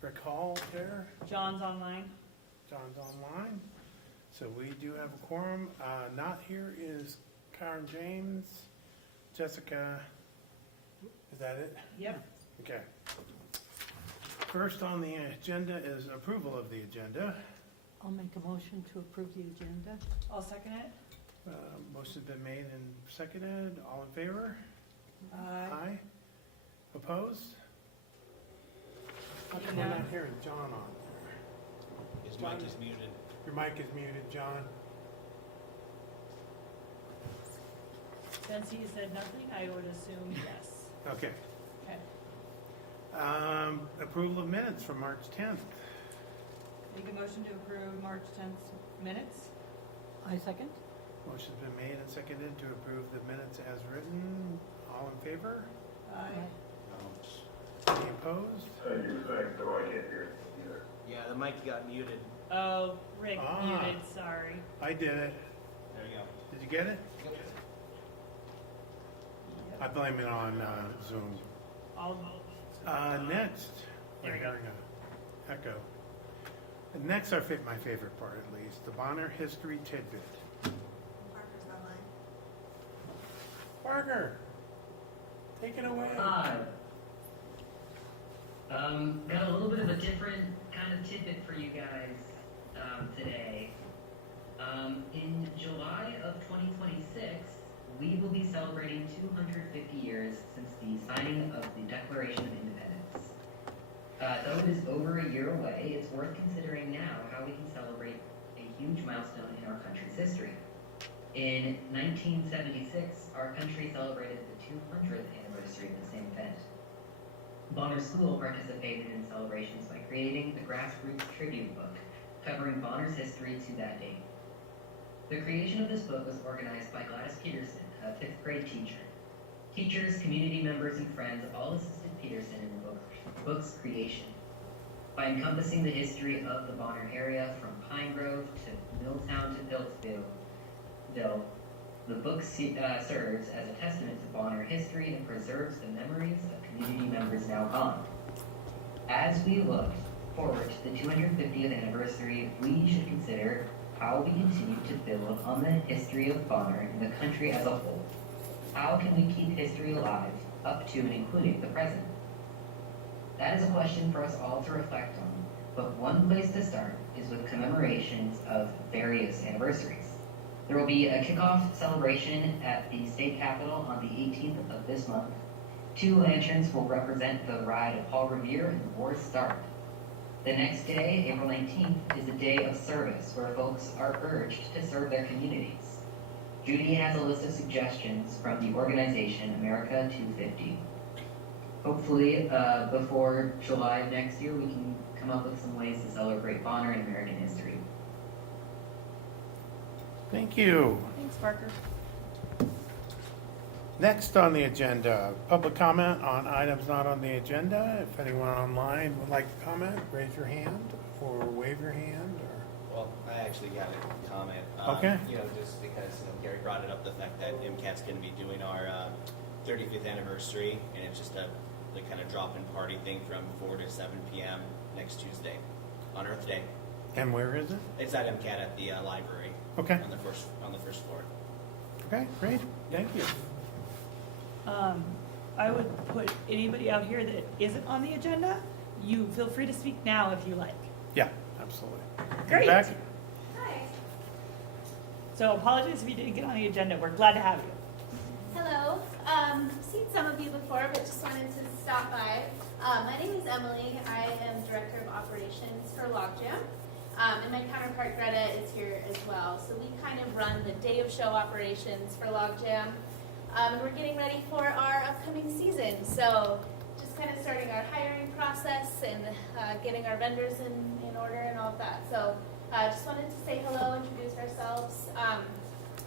Rick Hall there. John's online. John's online. So we do have a quorum. Not here is Karen James, Jessica. Is that it? Yep. Okay. First on the agenda is approval of the agenda. I'll make a motion to approve the agenda. I'll second it. Motion's been made and seconded. All in favor? Aye. Aye. Opposed? How come No. we're not hearing John on there? His mic is muted. Your mic is muted, John. Since he said nothing, I would assume yes. Okay. Okay. Approval of minutes from March 10th. Make a motion to approve March 10th minutes. I second. Motion's been made and seconded to approve the minutes as written. All in favor? Aye. Any opposed? You're saying, so I can't hear it either. Yeah, the mic got muted. Oh, Rick Ah. muted, sorry. I did it. There you go. Did you get it? I blame it on Zoom. All Next. There we we're go. hearing a echo. And next, my favorite part at least, the Bonner History Tidbit. Parker's online. Parker, take it away. Hi. Got a little bit of a different kind of tidbit for you guys today. In July of 2026, we will be celebrating 250 years since the signing of the Declaration of Independence. Though it is over a year away, it's worth considering now how we can celebrate a huge milestone in our country's history. In 1976, our country celebrated the 200th anniversary of the same event. Bonner School participated in celebrations by creating the Grassroots Tribute Book, covering Bonner's history to that date. The creation of this book was organized by Gladys Peterson, a 5th grade teacher. Teachers, community members, and friends all assisted Peterson in the book's creation. By encompassing the history of the Bonner area from Pine Grove to Milltown to Biltsville, the book serves as a testament to Bonner history and preserves the memories of community members now gone. As we look forward to the 250th anniversary, we should consider how we continue to build on the history of Bonner and the country as a whole. How can we keep history alive up to and including the present? That is a question for us all to reflect on, but one place to start is with commemorations of various anniversaries. There will be a kickoff celebration at the state capitol on the 18th of this month. 2 lanterns will represent the ride of Paul Revere and the war's start. The next day, April 19th, is a day of service where folks are urged to serve their communities. Judy has a list of suggestions from the organization America 250. Hopefully, before July of next year, we can come up with some ways to celebrate Bonner and American history. Thank you. Thanks, Parker. Next on the agenda, public comment on items not on the agenda. If anyone online would like to comment, raise your hand or wave your hand. Well, I actually got a comment. Okay. Just because Gary brought it up, the fact that MCAT's going to be doing our 35th anniversary, and it's just a kind of drop-in party thing from 4 to 7 p.m. next Tuesday on Earth Day. And where is it? It's at MCAT at the library. Okay. On the first floor. Okay, great. Thank you. I would put anybody out here that isn't on the agenda, you feel free to speak now if you like. Yeah, absolutely. Great. Becky? Hi. So apologies if you didn't get on the agenda. We're glad to have you. Hello. Seen some of you before, but just wanted to stop by. My name is Emily. I am Director of Operations for Logjam. And my counterpart Greta is here as well. So we kind of run the day of show operations for Logjam. And we're getting ready for our upcoming season. So just kind of starting our hiring process and getting our vendors in order and all of that. So just wanted to say hello, introduce ourselves.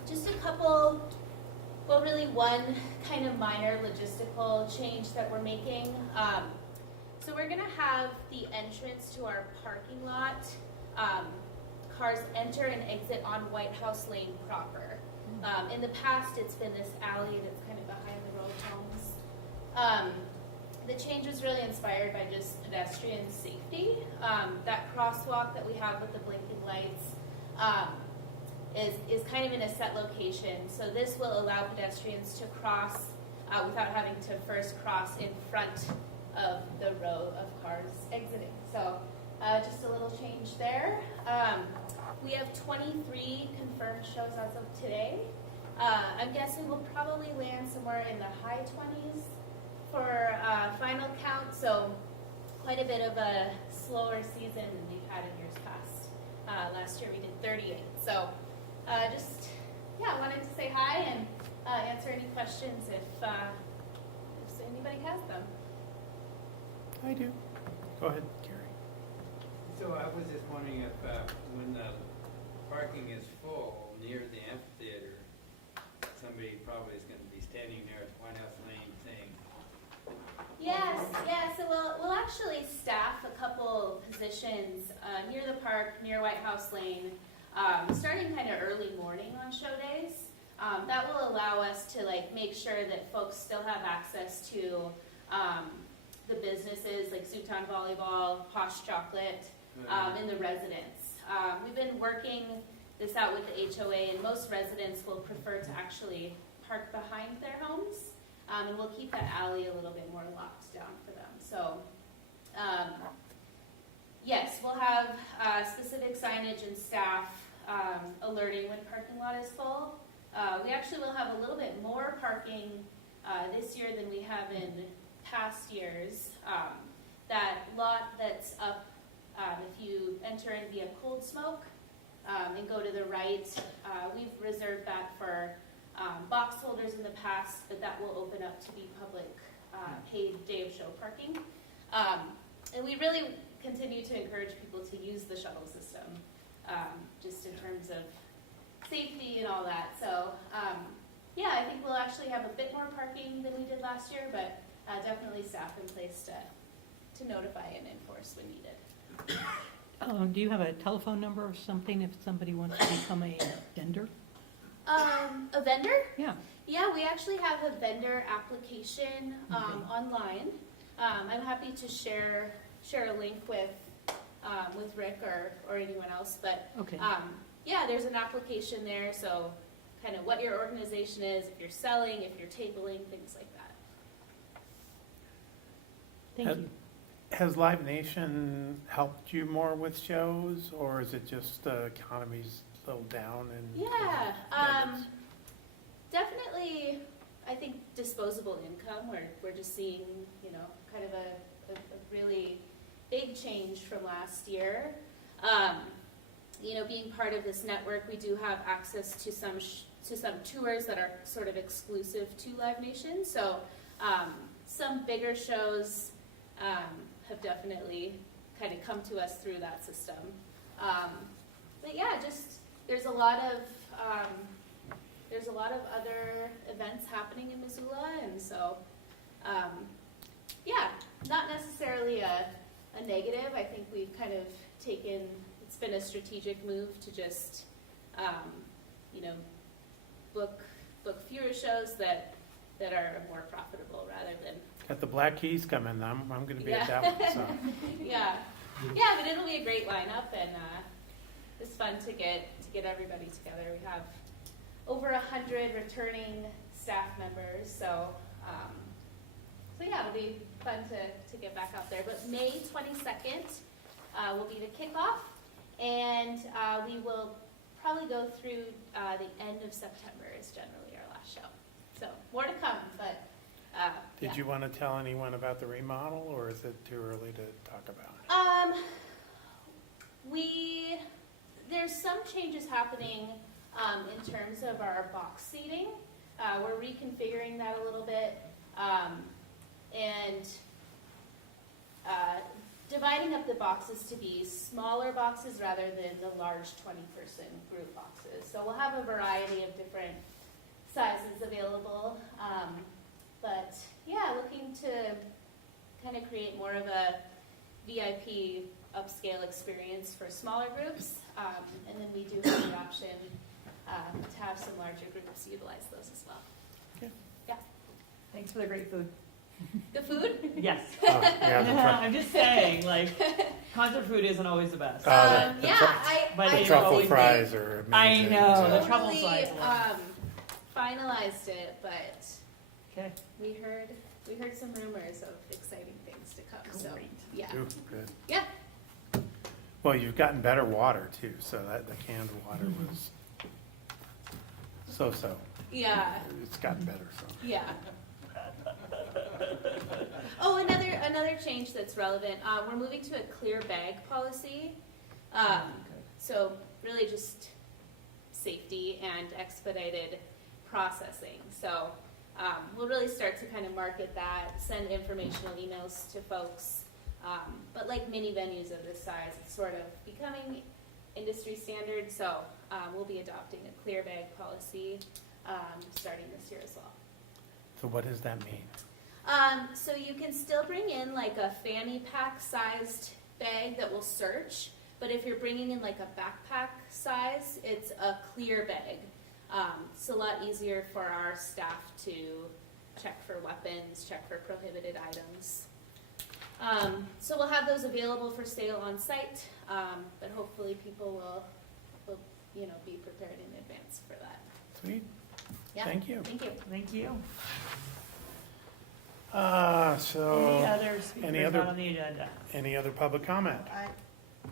Just a couple, well, really one kind of minor logistical change that we're making. So we're going to have the entrance to our parking lot. Cars enter and exit on White House Lane proper. In the past, it's been this alley that's kind of behind the row homes. The change was really inspired by just pedestrian safety. safety. That crosswalk that we have with the blinking lights is kind of in a set location. So this will allow pedestrians to cross without having to first cross in front of the row of cars exiting. So just a little change there. We have 23 confirmed shows as of today. I'm guessing we'll probably land somewhere in the high 20s for final count. So quite a bit of a slower season than we've had in years past. Last year we did 38. So wanted to say hi and answer any questions if anybody has them. I do. Go ahead, Gary. So I was just wondering if when the parking is full near the amphitheater, somebody probably is going to be standing there at White House Lane saying, Yes, yeah, so we'll actually staff a couple positions near the park, near White House Lane, starting kind of early morning on show days. That will allow us to make sure that folks still have access to the businesses like Zootown Volleyball, Posh Chocolate, and the residents. We've been working this out with the HOA, and most residents will prefer to actually park behind their homes. And we'll keep that alley a little bit more locked down for them. So, yes, we'll have specific signage and staff alerting when parking lot is full. We actually will have a little bit more parking this year than we have in past years. That lot that's up, if you enter in via Cold Smoke and go to the right, we've reserved that for box holders in the past, but that will open up to be public paid day of show parking. And we really continue to encourage people to use the shuttle system, just in terms of safety and all that. So yeah, I think we'll actually have a bit more parking than we did last year, but definitely staff in place to notify and enforce when needed. Do you have a telephone number or something if somebody wants to become a vendor? A vendor? Yeah. Yeah, we actually have a vendor application online. I'm happy to share a link with Rick or anyone else, but Okay. yeah, there's an application there, so kind of what your organization is, if you're selling, if you're tabling, things like that. Thank you. Has Live Nation helped you more with shows, or is it just the economy's a little down? And Yeah, it's- definitely, I think disposable income, we're just seeing, kind of a really big change from last year. Being part of this network, we do have access to some tours that are sort of exclusive to Live Nation. So some bigger shows have definitely kind of come to us through that system. But yeah, just there's a lot of other events happening in Missoula, and so yeah, not necessarily a negative. I think we've kind of it's been a strategic move to just book fewer shows that are more profitable rather than Got the Black Keys coming. I'm going to be at that one. So. yeah, but it'll be a great lineup, and it's fun to get everybody together. We have over 100 returning staff members, so yeah, it'll be fun to get back out there. But May 22nd will be the kickoff, and we will probably go through the end of September is generally our last show. So more to come, but Did you want to tell anyone about the remodel, or is it too early to talk about? There's some changes happening in terms of our box seating. We're reconfiguring that a little bit, and dividing up the boxes to be smaller boxes rather than the large 20-person group boxes. So we'll have a variety of different sizes available. But yeah, looking to kind of create more of a VIP upscale experience for smaller groups. And then we do have the option to have some larger groups utilize those as well. Okay. Yeah. Thanks for the great food. The food? Yes. Oh, yeah, the front- I'm just saying, Concert food isn't always the best. The Yeah, tru- But The it's truffle always fries are I amazing. know, the so- truffle totally, fries one. finalized it, but Okay, we heard some rumors of exciting things to come, so, Great. yeah. Ooh, good. Yeah, Well, you've gotten better water too, so that the canned water was so-so. yeah, It's gotten better, so. yeah. Oh, another change that's relevant, we're moving to a clear bag policy. So really just safety and expedited processing. So we'll really start to kind of market that, send informational emails to folks. But like many venues of this size, it's sort of becoming industry standard. So we'll be adopting a clear bag policy starting this year as well. So what does that mean? So you can still bring in like a fanny pack sized bag that will search, but if you're bringing in like a backpack size, it's a clear bag. It's a lot easier for our staff to check for weapons, check for prohibited items. So we'll have those available for sale on site, but hopefully people will be prepared in advance for that. Sweet. Yeah. Thank you. Thank you. thank you. So, Any other speakers other- not on the agenda? any other public comment?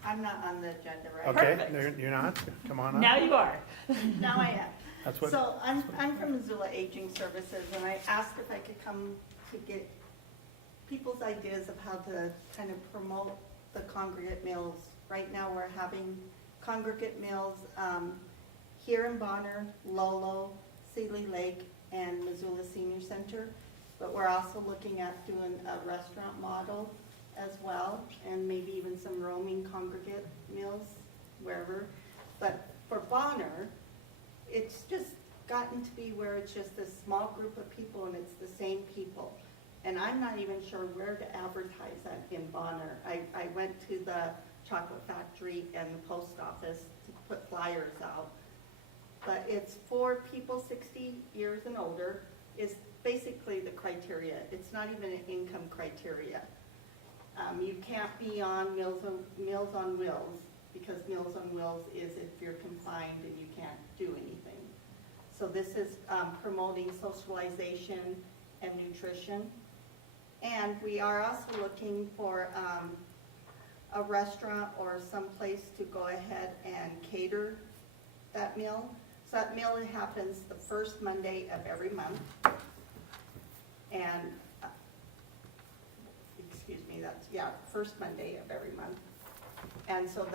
I'm not on the agenda, right? Okay, Perfect. you're not? Come on up. Now you are. Now I am. That's what, So I'm from Missoula Aging Services, and I asked if I could come to get people's ideas of how to kind of promote the congregate meals. Right now, we're having congregate meals here in Bonner, Lolo, Sealy Lake, and Missoula Senior Center. But we're also looking at doing a restaurant model as well, and maybe even some roaming congregate meals wherever. But for Bonner, it's just gotten to be where it's just this small group of people and it's the same people. And I'm not even sure where to advertise that in Bonner. I went to the chocolate factory and the post office to put flyers out. But it's for people 60 years and older is basically the criteria. It's not even an income criteria. You can't be on Meals on Wheels, because Meals on Wheels is if you're confined and you can't do anything. So this is promoting socialization and nutrition. And we are also looking for a restaurant or some place to go ahead and cater that meal. So that meal happens the first Monday of every month. And, first Monday of every month. And so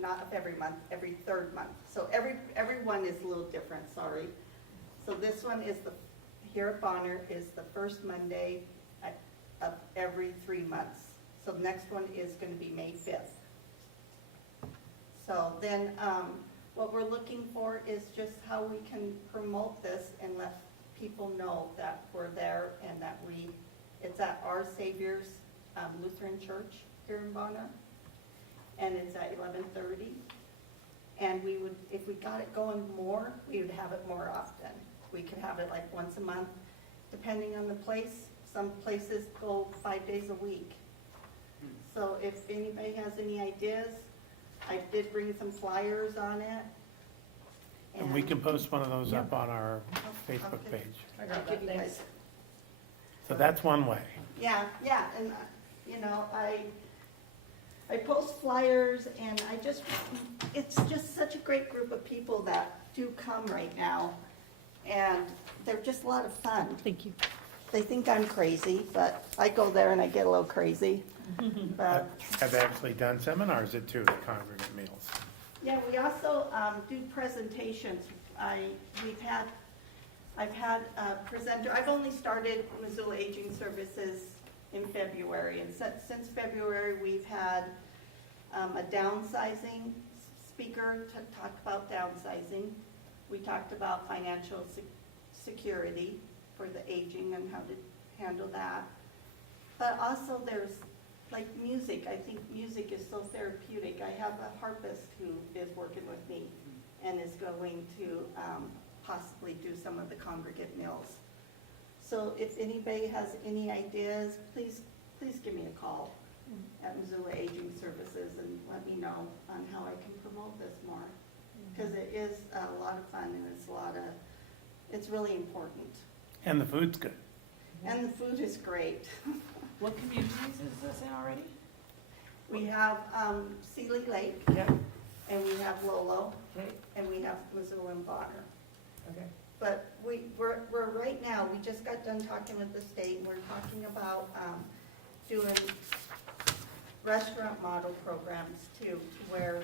not of every month, every third month. So every one is a little different, sorry. So this one is here at Bonner is the first Monday of every 3 months. So the next one is going to be May 5th. So then what we're looking for is just how we can promote this and let people know that we're there and that it's at Our Savior's Lutheran Church here in Bonner, and it's at 11:30. And we would, if we got it going more, we would have it more often. We could have it like once a month, depending on the place. Some places go 5 days a week. So if anybody has any ideas, I did bring some flyers on it. and we can post one of those up on our Facebook Okay. page. I'll give you guys. So that's one way. Yeah, and, I post flyers, and it's just such a great group of people that do come right now, and they're just a lot of fun. Thank you. They think I'm crazy, but I go there and I get a little crazy. But, I've actually done seminars at two at congregate meals. yeah, we also do presentations. I've had a presenter, I've only started Missoula Aging Services in February, and since February, we've had a downsizing speaker to talk about downsizing. We talked about financial security for the aging and how to handle that. But also there's like music. I think music is so therapeutic. I have a harpist who is working with me and is going to possibly do some of the congregate meals. So if anybody has any ideas, please give me a call at Missoula Aging Services. Services and let me know on how I can promote this more. Because it is a lot of fun and it's really important. And the food's good. And the food is great. What communities is this in already? We have Sealy Lake, Yep. and we have Lolo, Okay, and we have Missoula and Bonner. okay. But we're right now, we just got done talking with the state, and we're talking about doing restaurant model programs too, where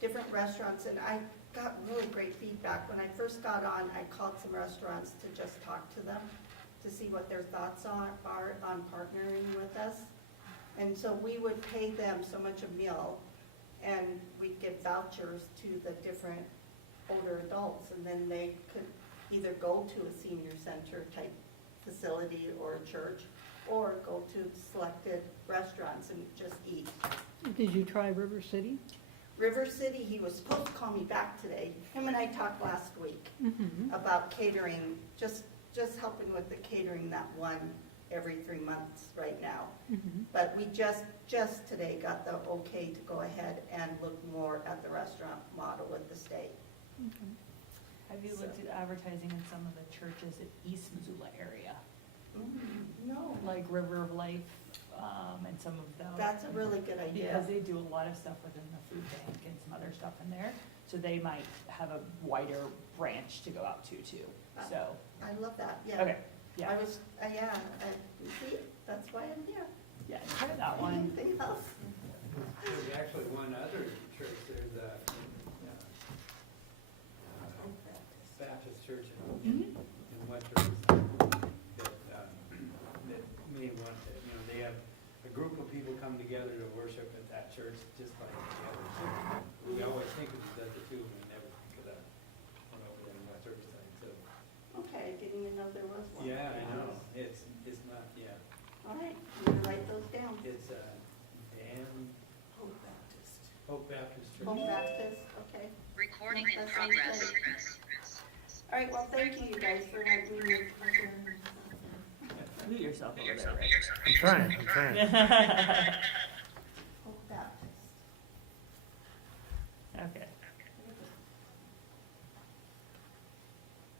different restaurants, and I got really great feedback. When I first got on, I called some restaurants to just talk to them, to see what their thoughts are on partnering with us. And so we would pay them so much a meal, and we'd give vouchers to the different older adults, and then they could either go to a senior center type facility or a church, or go to selected restaurants and just eat. Did you try River City? River City, he was supposed to call me back today. Him and I talked last week Mm-hmm. about catering, just helping with the catering, that one every 3 months right now. Mm-hmm. But we just today got the okay to go ahead and look more at the restaurant model with the state. Okay. Have you looked at advertising in some of the churches in East Missoula area? No, Like River of Life, and some of those. that's a really good idea. Because they do a lot of stuff within the food bank and some other stuff in there, so they might have a wider branch to go out to too, so, I love that, yeah. okay, yeah, I was, see, that's why I'm here. yeah, try that one. Anything else? There's actually one other church, there's a Baptist church in Winters that may want to, they have a group of people come together to worship at that church, just like the other church. We always think of these other two, and we never think of that one over there in West Riverside, so. Okay, I didn't even know there was one. Yeah, I know, it's not, yeah, All right, I'm gonna write those down. it's Hope Baptist Church. Home Baptist, okay. Recording in That sounds progress. great. All right, well, thank you guys for having me. Mute yourself over there, I'm trying. right? Hope Baptist. Okay.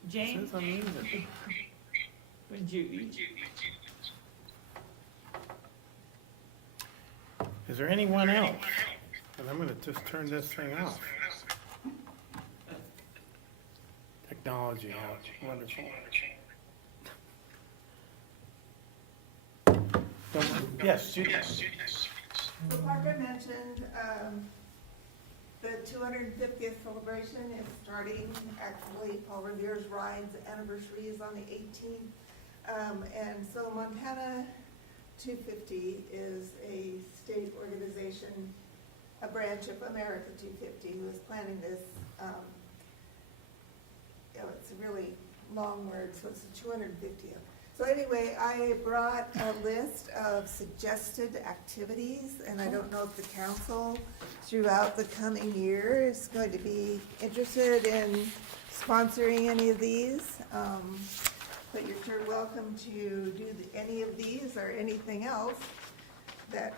It Jane, says unmuted. Judy, Is there anyone else? And I'm gonna just turn this thing off. Technology, how wonderful. Yes, Judy. So like I mentioned, the 250th celebration is starting, actually, Paul Revere's ride's anniversary is on the 18th. And so Montana 250 is a state organization, a branch of America 250, who is planning this. It's a really long word, so it's the 250th. So anyway, I brought a list of suggested activities, and I don't know if the council throughout the coming year is going to be interested in sponsoring any of these. But you're sure welcome to do any of these or anything else that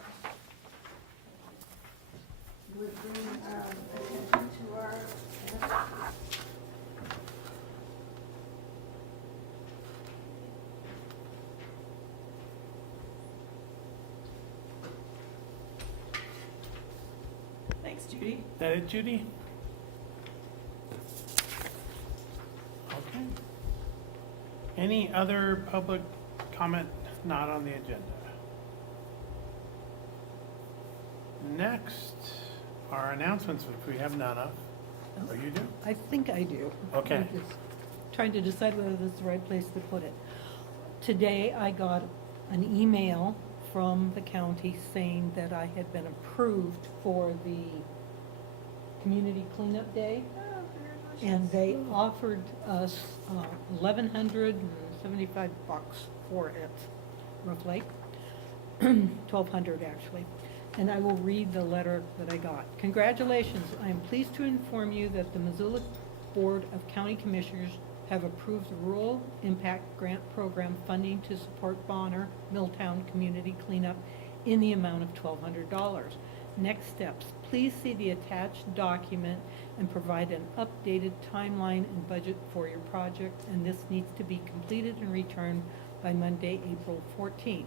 would bring attention to our thanks, Judy. Is that it, Judy? Okay. Any other public comment not on the agenda? Next, our announcements, which we have none of. Oh, you do? I think I do. Okay. I'm just trying to decide whether this is the right place to put it. Today, I got an email from the county saying that I had been approved for the Community Cleanup Day. And they offered us $1,175 for it, roughly. 1,200 actually. And I will read the letter that I got. Congratulations, I am pleased to inform you that the Missoula Board of County Commissioners have approved the Rural Impact Grant Program funding to support Bonner, Milltown Community Cleanup in the amount of $1,200. Next steps, please see the attached document and provide an updated timeline and budget for your project, and this needs to be completed and returned by Monday, April 14th.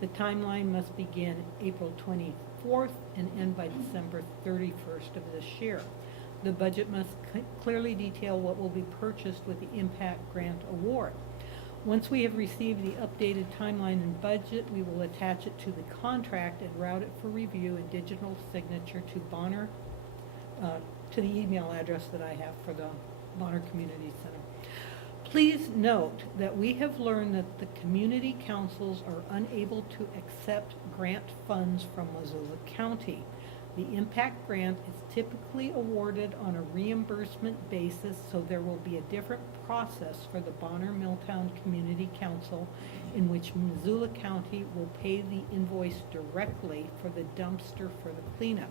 The timeline must begin April 24th and end by December 31st of this year. The budget must clearly detail what will be purchased with the impact grant award. Once we have received the updated timeline and budget, we will attach it to the contract and route it for review and digital signature to Bonner, to the email address that I have for the Bonner Community Center. Please note that we have learned that the community councils are unable to accept grant funds from Missoula County. The impact grant is typically awarded on a reimbursement basis, so there will be a different process for the Bonner Milltown Community Council in which Missoula County will pay the invoice directly for the dumpster for the cleanup.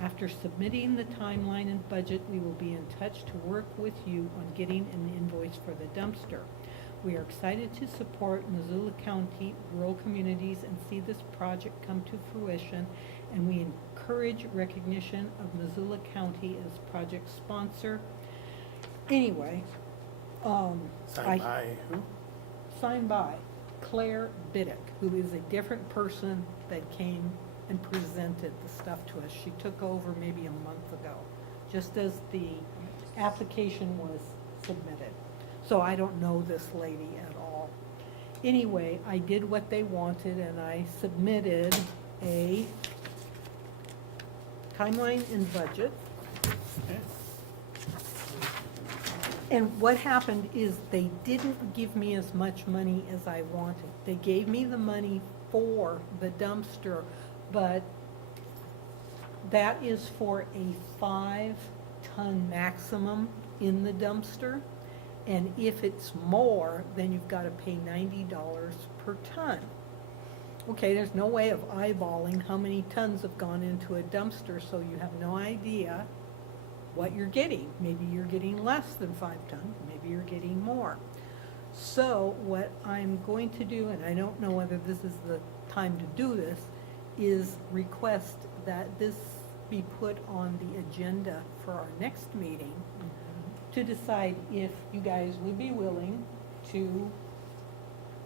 After submitting the timeline and budget, we will be in touch to work with you on getting an invoice for the dumpster. We are excited to support Missoula County rural communities and see this project come to fruition, and we encourage recognition of Missoula County as project sponsor. Anyway, Signed by who? Signed by Claire Biddick, who is a different person that came and presented the stuff to us. She took over maybe a month ago, just as the application was submitted. So I don't know this lady at all. Anyway, I did what they wanted, and I submitted a timeline and budget. Okay. And what happened is they didn't give me as much money as I wanted. They gave me the money for the dumpster, but that is for a 5-ton maximum in the dumpster. And if it's more, then you've got to pay $90 per ton. Okay, there's no way of eyeballing how many tons have gone into a dumpster, so you have no idea what you're getting. Maybe you're getting less than 5 tons, maybe you're getting more. So what I'm going to do, and I don't know whether this is the time to do this, is request that this be put on the agenda for our next meeting to decide if you guys would be willing to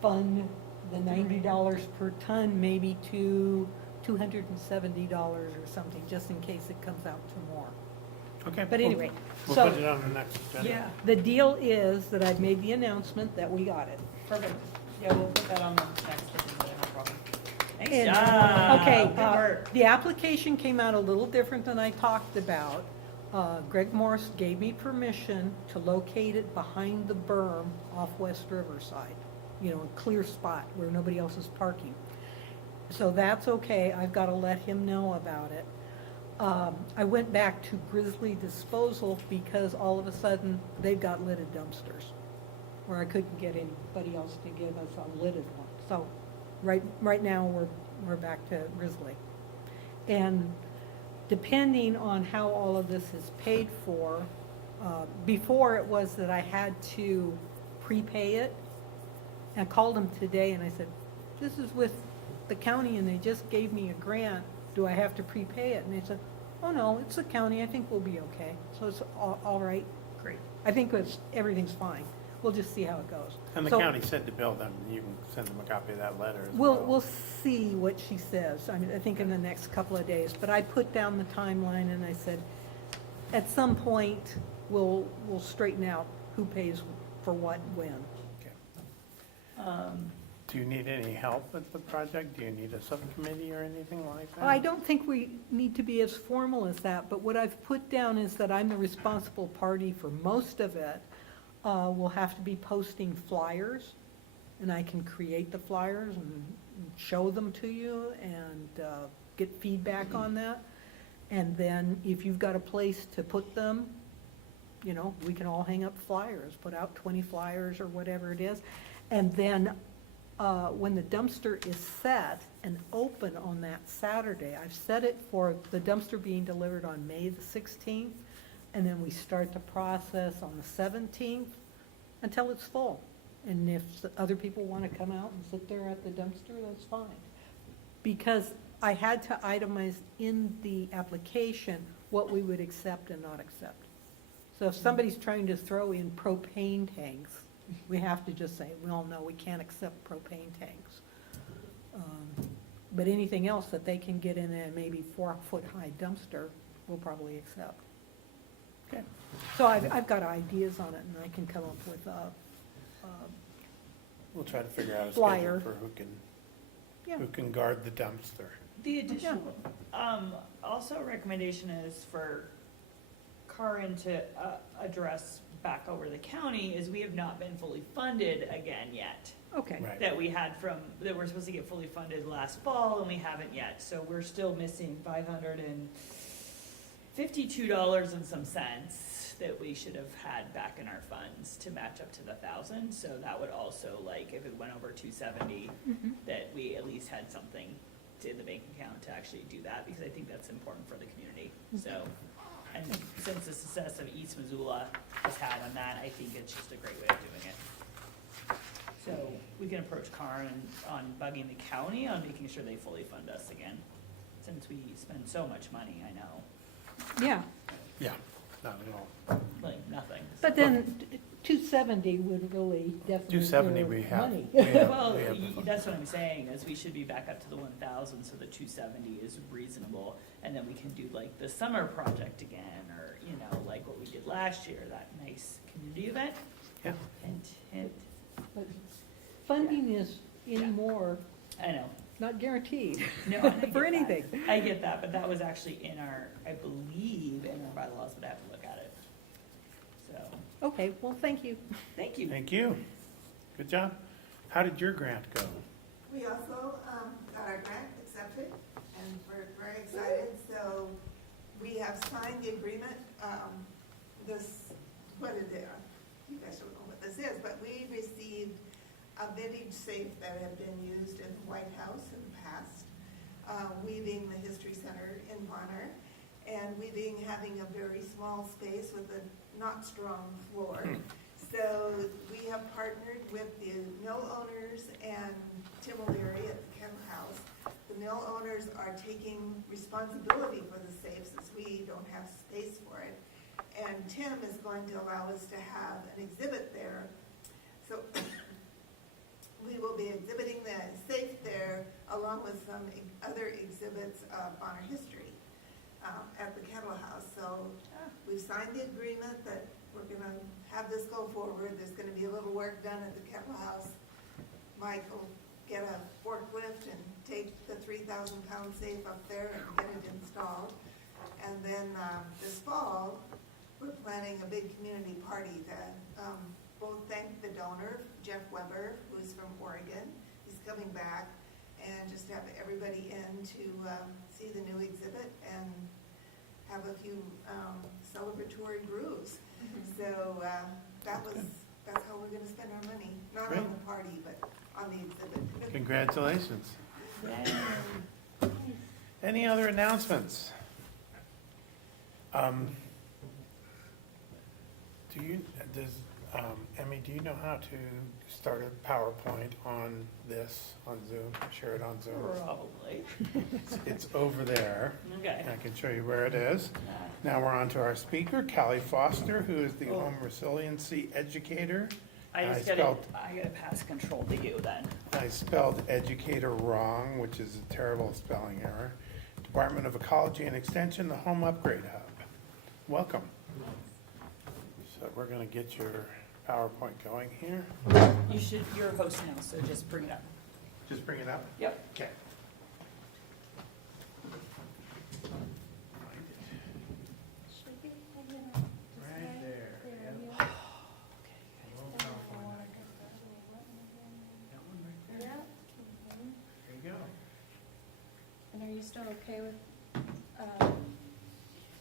fund the $90 per ton, maybe to $270 or something, just in case it comes out to more. Okay. But anyway, We'll so, put it on the next agenda. yeah, the deal is that I've made the announcement that we got it. Perfect. Yeah, we'll put that on the next agenda, no problem. Thanks, And, John. Okay, Good work. the application came out a little different than I talked about. Greg Morris gave me permission to locate it behind the berm off West Riverside, you know, a clear spot where nobody else is parking. So that's okay, I've got to let him know about it. I went back to Grizzly Disposal because all of a sudden they've got lidded dumpsters where I couldn't get anybody else to give us a lidded one. So right now we're back to Grizzly. And depending on how all of this is paid for, before it was that I had to prepay it. And I called them today and I said, this is with the county and they just gave me a grant. Do I have to prepay it? And they said, oh no, it's the county, I think we'll be okay. So it's all right. Great. I think everything's fine. We'll just see how it goes. And the So county said to bill them, you can send them a copy of that letter as well. We'll see what she says. I mean, I think in the next couple of days. But I put down the timeline and I said, at some point, we'll straighten out who pays for what, when. Okay. Do you need any help with the project? Do you need a subcommittee or anything like that? I don't think we need to be as formal as that, but what I've put down is that I'm the responsible party for most of it. We'll have to be posting flyers, and I can create the flyers and show them to you and get feedback on that. And then if you've got a place to put them, you know, we can all hang up flyers, put out 20 flyers or whatever it is. And then when the dumpster is set and open on that Saturday, I've set it for the dumpster being delivered on May the 16th, and then we start the process on the 17th until it's full. And if other people want to come out and sit there at the dumpster, that's fine. because I had to itemize in the application what we would accept and not accept. So if somebody's trying to throw in propane tanks, we have to just say, well, no, we can't accept propane tanks. But anything else that they can get in a maybe 4-foot-high dumpster, we'll probably accept. Okay. So I've got ideas on it, and I can come up with a, We'll try to figure out a Flyer. schedule for yeah. who can guard the dumpster. The additional, also a recommendation is for Karin to, address back over the county is we have not been fully funded again yet. Okay. Right. That we had from, that we're supposed to get fully funded last fall, and we haven't yet, so we're still missing $552 and some cents that we should have had back in our funds to match up to the 1,000, so that would also, like, if it went over 270, Mhm. that we at least had something in the bank account to actually do that, because I think that's important for the community, so. And since the success of East Missoula has had on that, I think it's just a great way of doing it. So we can approach Karin on bugging the county on making sure they fully fund us again, since we spend so much money, I know, Yeah, Yeah, not at all. like nothing. but then 270 would really definitely. 270 clear we have. money. We have- Well, we have the funds. that's what I'm saying, is we should be back up to the 1,000, so the 270 is reasonable. And then we can do like the summer project again, or, you know, like what we did last year, that nice community event. Yeah. And, But funding is anymore I know, not guaranteed no, I get for that. anything. I get that, but that was actually in our, I believe, in our bylaws, but I have to look at it. So, Okay, well, thank you. thank you. Thank you. Good job. How did your grant go? We also got our grant accepted, and we're very excited. So we have signed the agreement. What is it? You guys don't know what this is, but we received a vintage safe that had been used in the White House in the past, weaving the History Center in Bonner, and weaving having a very small space with a not strong floor. So we have partnered with the mill owners and Tim O'Leary at the Kennel House. The mill owners are taking responsibility for the safes as we don't have space for it. And Tim is going to allow us to have an exhibit there. So we will be exhibiting the safe there along with some other exhibits on our history at the Kettle House. So we've signed the agreement that we're going to have this go forward. There's going to be a little work done at the Kettle House. Mike will get a forklift and take the 3,000-pound safe up there and get it installed. And then this fall, we're planning a big community party to both thank the donor, Jeff Weber, who's from Oregon. He's coming back, and just have everybody in to see the new exhibit and have a few celebratory brews. So that's how we're going to spend our money, not Great. on the party, but on the exhibit. Congratulations. Any other announcements? Emmy, do you know how to start a PowerPoint on this, on Zoom, share it on Zoom? Probably. It's over there. Okay. I can show you where it is. Now we're on to our speaker, Callie Foster, who is the home resiliency educator. I gotta pass control to you then. I spelled educator wrong, which is a terrible spelling error. Department of Ecology and Extension, the Home Upgrade Hub. Welcome. So we're gonna get your PowerPoint going here. You're a host now, so just bring it up. Just bring it up. Yep. Okay. Right there. Yep. That one right there. There you go. And are you still okay with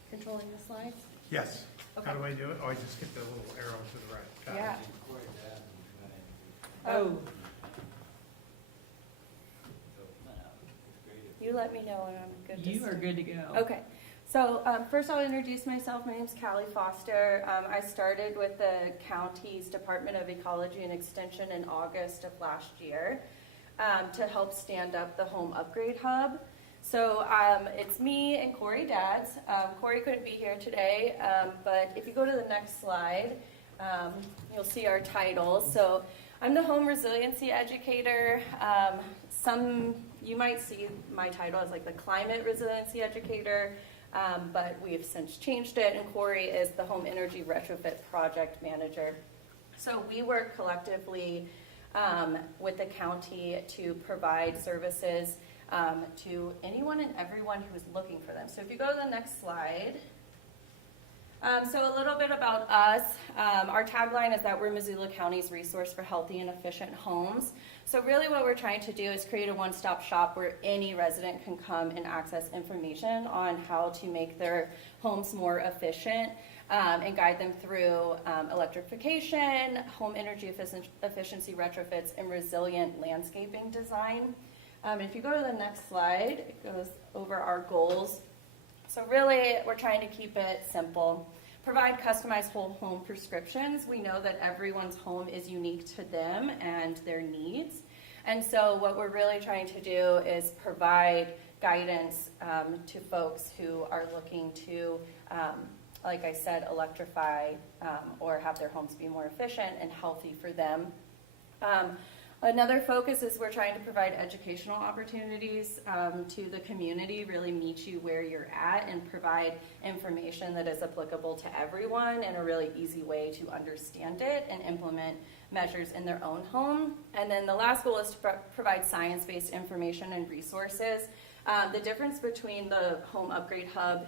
controlling the slides? Yes. How Okay. do I do it? Oh, I just hit the little arrow to the right. Got it. Yeah. Oh. You let me know when I'm good to You are start. good to go. Okay, so first I'll introduce myself. My name's Callie Foster. I started with the county's Department of Ecology and Extension in August of last year. to help stand up the Home Upgrade Hub. So it's me and Corey Dads. Corey couldn't be here today, but if you go to the next slide, you'll see our titles. So I'm the home resiliency educator. You might see my title as like the climate resiliency educator, but we've since changed it, and Corey is the home energy retrofit project manager. So we work collectively with the county to provide services to anyone and everyone who is looking for them. So if you go to the next slide. So a little bit about us. Our tagline is that we're Missoula County's resource for healthy and efficient homes. So really what we're trying to do is create a one-stop shop where any resident can come and access information on how to make their homes more efficient and guide them through electrification, home energy efficiency retrofits, and resilient landscaping design. If you go to the next slide, it goes over our goals. So really, we're trying to keep it simple. Provide customized whole home prescriptions. We know that everyone's home is unique to them and their needs. And so what we're really trying to do is provide guidance to folks who are looking to, like I said, electrify or have their homes be more efficient and healthy for them. Another focus is we're trying to provide educational opportunities to the community, really meet you where you're at and provide information that is applicable to everyone in a really easy way to understand it and implement measures in their own home. And then the last goal is to provide science-based information and resources. The difference between the Home Upgrade Hub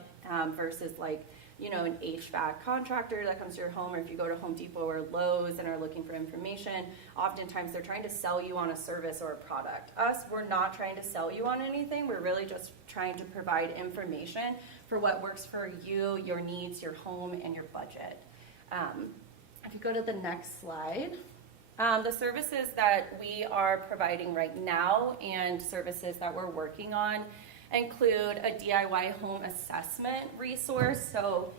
versus an HVAC contractor that comes to your home, or if you go to Home Depot or Lowe's and are looking for information, oftentimes they're trying to sell you on a service or a product. Us, we're not trying to sell you on anything. We're really just trying to provide information for what works for you, your needs, your home, and your budget. If you go to the next slide, the services that we are providing right now and services that we're working on include a DIY home assessment resource. So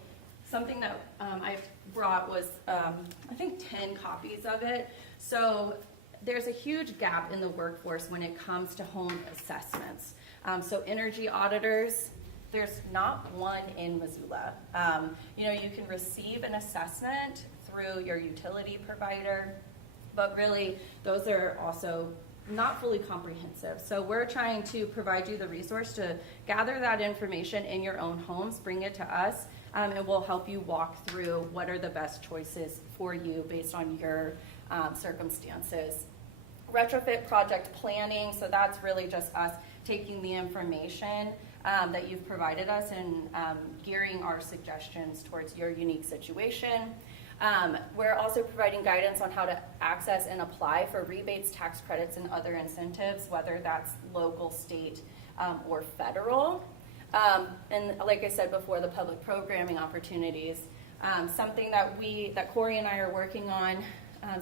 something that I brought was, I think 10 copies of it. So there's a huge gap in the workforce when it comes to home assessments. So energy auditors, there's not one in Missoula. You can receive an assessment through your utility provider, but really those are also not fully comprehensive. So we're trying to provide you the resource to gather that information in your own homes, bring it to us, and we'll help you walk through what are the best choices for you based on your circumstances. Retrofit project planning, so that's really just us taking the information that you've provided us and gearing our suggestions towards your unique situation. We're also providing guidance on how to access and apply for rebates, tax credits, and other incentives, whether that's local, state, or federal. And like I said before, the public programming opportunities. Something that Corey and I are working on,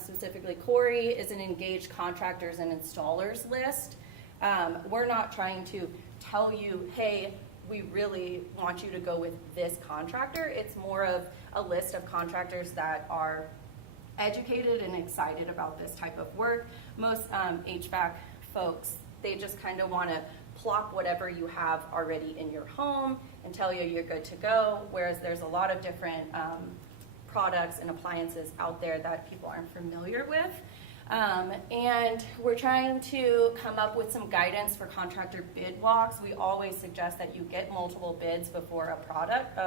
specifically Corey, is an engaged contractors and installers list. We're not trying to tell you, hey, we really want you to go with this contractor. It's more of a list of contractors that are educated and excited about this type of work. Most HVAC folks, they just kind of want to plop whatever you have already in your home and tell you you're good to go, whereas there's a lot of different products and appliances out there that people aren't familiar with. And we're trying to come up with some guidance for contractor bid walks. We always suggest that you get multiple bids before a project,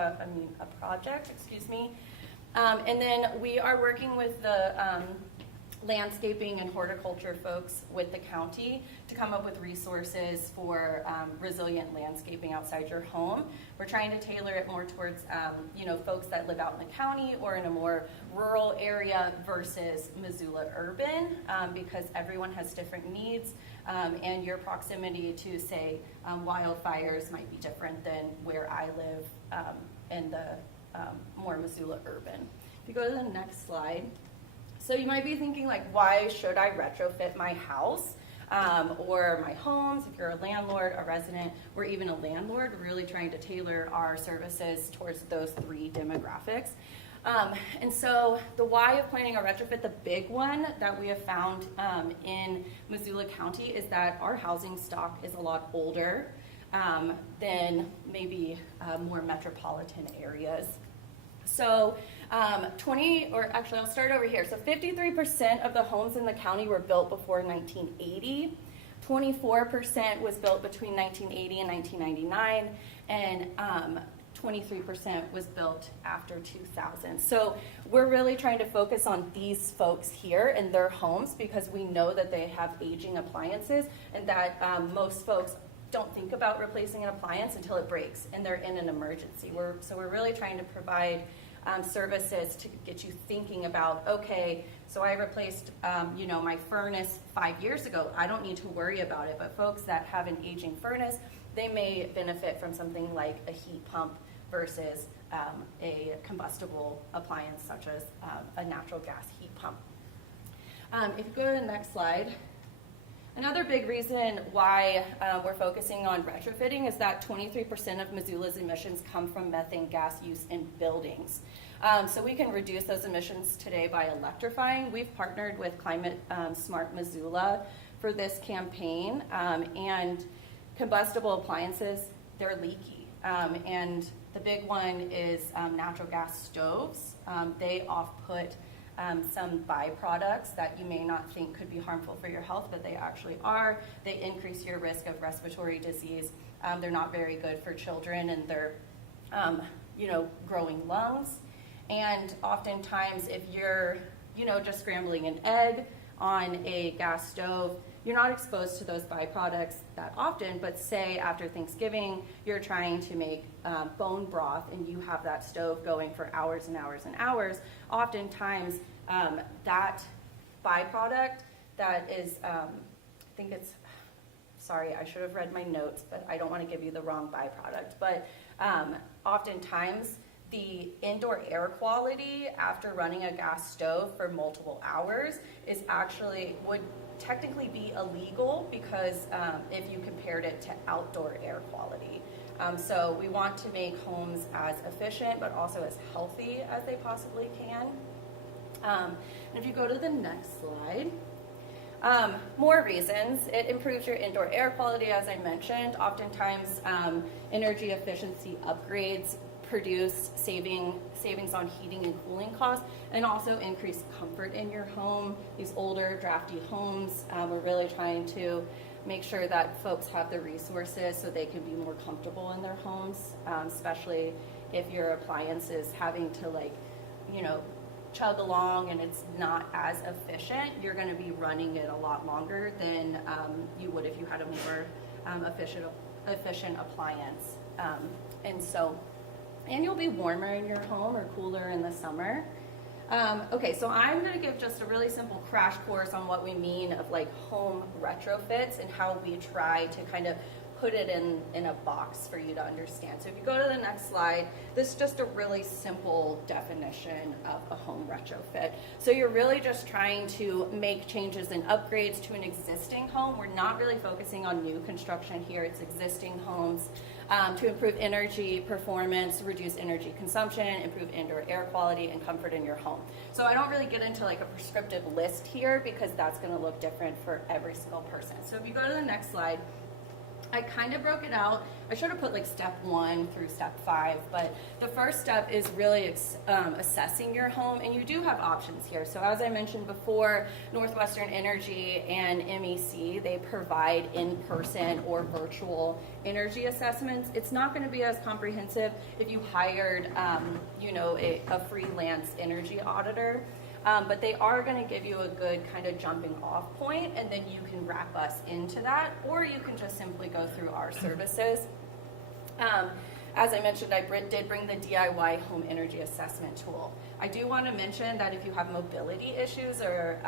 And then we are working with the landscaping and horticulture folks with the county to come up with resources for resilient landscaping outside your home. We're trying to tailor it more towards folks that live out in the county or in a more rural area versus Missoula urban, because everyone has different needs, and your proximity to, say, wildfires might be different than where I live in the more Missoula urban. If you go to the next slide. So you might be thinking, why should I retrofit my house or my homes? If you're a landlord, a resident, or even a landlord, we're really trying to tailor our services towards those three demographics. And so the why of planning a retrofit, the big one that we have found in Missoula County is that our housing stock is a lot older than maybe more metropolitan areas. So I'll start over here. So 53% of the homes in the county were built before 1980. 24% was built between 1980 and 1999, and 23% was built after 2000. So we're really trying to focus on these folks here and their homes because we know that they have aging appliances and that most folks don't think about replacing an appliance until it breaks and they're in an emergency. So we're really trying to provide services to get you thinking about, okay, so I replaced my furnace 5 years ago. I don't need to worry about it. But folks that have an aging furnace, they may benefit from something like a heat pump versus a combustible appliance such as a natural gas heat pump. If you go to the next slide, another big reason why we're focusing on retrofitting is that 23% of Missoula's emissions come from methane gas use in buildings. So we can reduce those emissions today by electrifying. We've partnered with Climate Smart Missoula for this campaign, and combustible appliances, they're leaky. And the big one is natural gas stoves. They off-put some byproducts that you may not think could be harmful for your health, but they actually are. They increase your risk of respiratory disease. They're not very good for children and their growing lungs. And oftentimes if you're just scrambling an egg on a gas stove, you're not exposed to those byproducts that often, but say after Thanksgiving, you're trying to make bone broth and you have that stove going for hours and hours and hours, oftentimes that byproduct that is, sorry, I should have read my notes, but I don't want to give you the wrong byproduct, but oftentimes the indoor air quality after running a gas stove for multiple hours would technically be illegal because if you compared it to outdoor air quality. So we want to make homes as efficient but also as healthy as they possibly can. And if you go to the next slide, more reasons. It improves your indoor air quality, as I mentioned. Oftentimes, energy efficiency upgrades produce savings on heating and cooling costs, and also increase comfort in your home. These older, drafty homes, we're really trying to make sure that folks have the resources so they can be more comfortable in their homes, especially if your appliance is having to chug along and it's not as efficient. You're going to be running it a lot longer than you would if you had a more efficient appliance. And you'll be warmer in your home or cooler in the summer. Okay, so I'm going to give just a really simple crash course on what we mean of home retrofits and how we try to kind of put it in a box for you to understand. So if you go to the next slide, this is just a really simple definition of a home retrofit. So you're really just trying to make changes and upgrades to an existing home. We're not really focusing on new construction here. It's existing homes to improve energy performance, reduce energy consumption, improve indoor air quality, and comfort in your home. So I don't really get into a prescriptive list here because that's going to look different for every single person. So if you go to the next slide, I kind of broke it out. I should have put step 1 through step 5, but the first step is really assessing your home, and you do have options here. So as I mentioned before, Northwestern Energy and MEC, they provide in-person or virtual energy assessments. It's not going to be as comprehensive if you hired, a freelance energy auditor. But they are going to give you a good kind of jumping off point, and then you can wrap us into that, or you can just simply go through our services. As I mentioned, I did bring the DIY home energy assessment tool. I do want to mention that if you have mobility issues or,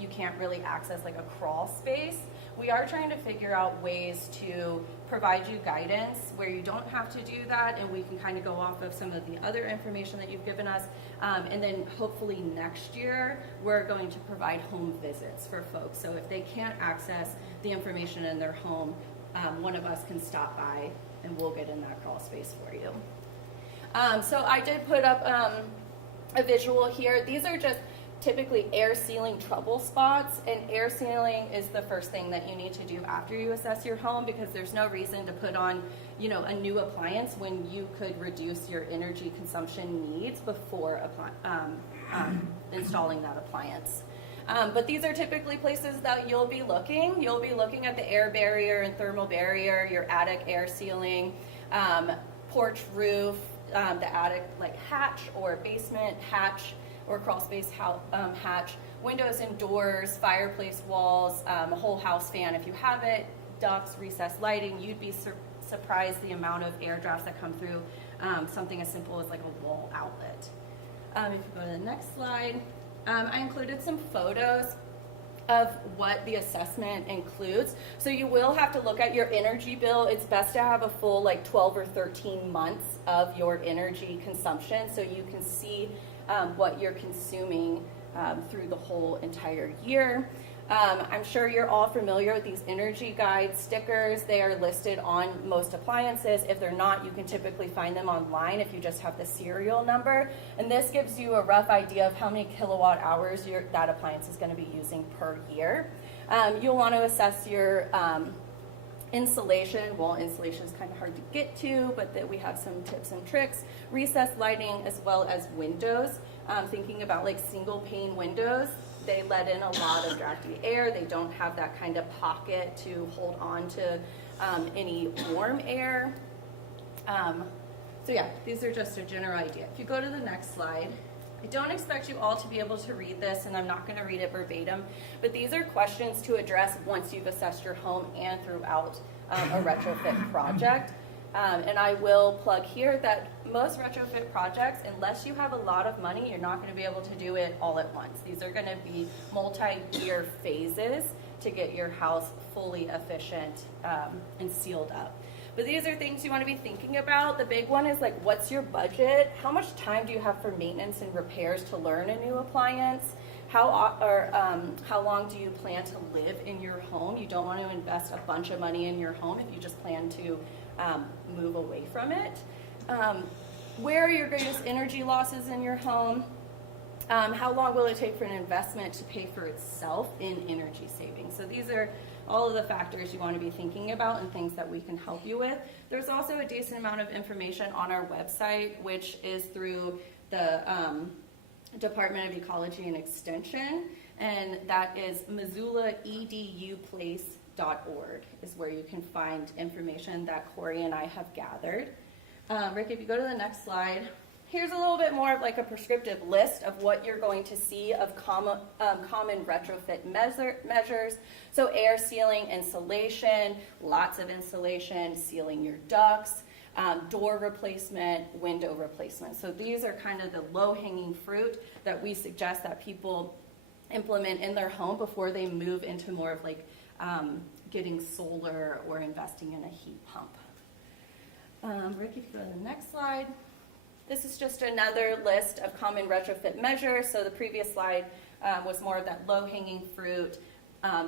you can't really access a crawl space, we are trying to figure out ways to provide you guidance where you don't have to do that, and we can kind of go off of some of the other information that you've given us. And then hopefully next year, we're going to provide home visits for folks. So if they can't access the information in their home, one of us can stop by and we'll get in that crawl space for you. So I did put up a visual here. These are just typically air sealing trouble spots, and air sealing is the first thing that you need to do after you assess your home, because there's no reason to put on, you know, a new appliance when you could reduce your energy consumption needs before installing that appliance. But these are typically places that you'll be looking. You'll be looking at the air barrier and thermal barrier, your attic air sealing, porch roof, the attic like hatch or basement hatch or crawl space hatch, windows and doors, fireplace walls, a whole house fan if you have it, ducts, recessed lighting. You'd be surprised the amount of air drafts that come through something as simple as like a wall outlet. If you go to the next slide, I included some photos of what the assessment includes. So you will have to look at your energy bill. It's best to have a full like 12 or 13 months of your energy consumption so you can see what you're consuming through the whole entire year. I'm sure you're all familiar with these energy guide stickers. They are listed on most appliances. If they're not, you can typically find them online if you just have the serial number. And this gives you a rough idea of how many kilowatt hours that appliance is going to be using per year. You'll want to assess your insulation. Well, insulation is kind of hard to get to, but that we have some tips and tricks. Recessed lighting as well as windows. Thinking about like single pane windows, they let in a lot of drafty air. They don't have that kind of pocket to hold on to any warm air. So yeah, these are just a general idea. If you go to the next slide, I don't expect you all to be able to read this, and I'm not going to read it verbatim, but these are questions to address once you've assessed your home and throughout a retrofit project. And I will plug here that most retrofit projects, unless you have a lot of money, you're not going to be able to do it all at once. These are going to be multi-year phases to get your house fully efficient and sealed up. But these are things you want to be thinking about. The big one is like, what's your budget? How much time do you have for maintenance and repairs to learn a new appliance? How long do you plan to live in your home? You don't want to invest a bunch of money in your home if you just plan to move away from it. Where are your greatest energy losses in your home? How long will it take for an investment to pay for itself in energy savings? So these are all of the factors you want to be thinking about and things that we can help you with. There's also a decent amount of information on our website, which is through the Department of Ecology and Extension, and that is MissoulaEDUplace.org is where you can find information that Corey and I have gathered. Rick, if you go to the next slide, here's a little bit more of like a prescriptive list of what you're going to see of common retrofit measures. So air sealing, insulation, lots of insulation, sealing your ducts, door replacement, window replacement. So these are kind of the low-hanging fruit that we suggest that people implement in their home before they move into more of like getting solar or investing in a heat pump. Rick, if you go to the next slide. This is just another list of common retrofit measures. So the previous slide was more of that low-hanging fruit,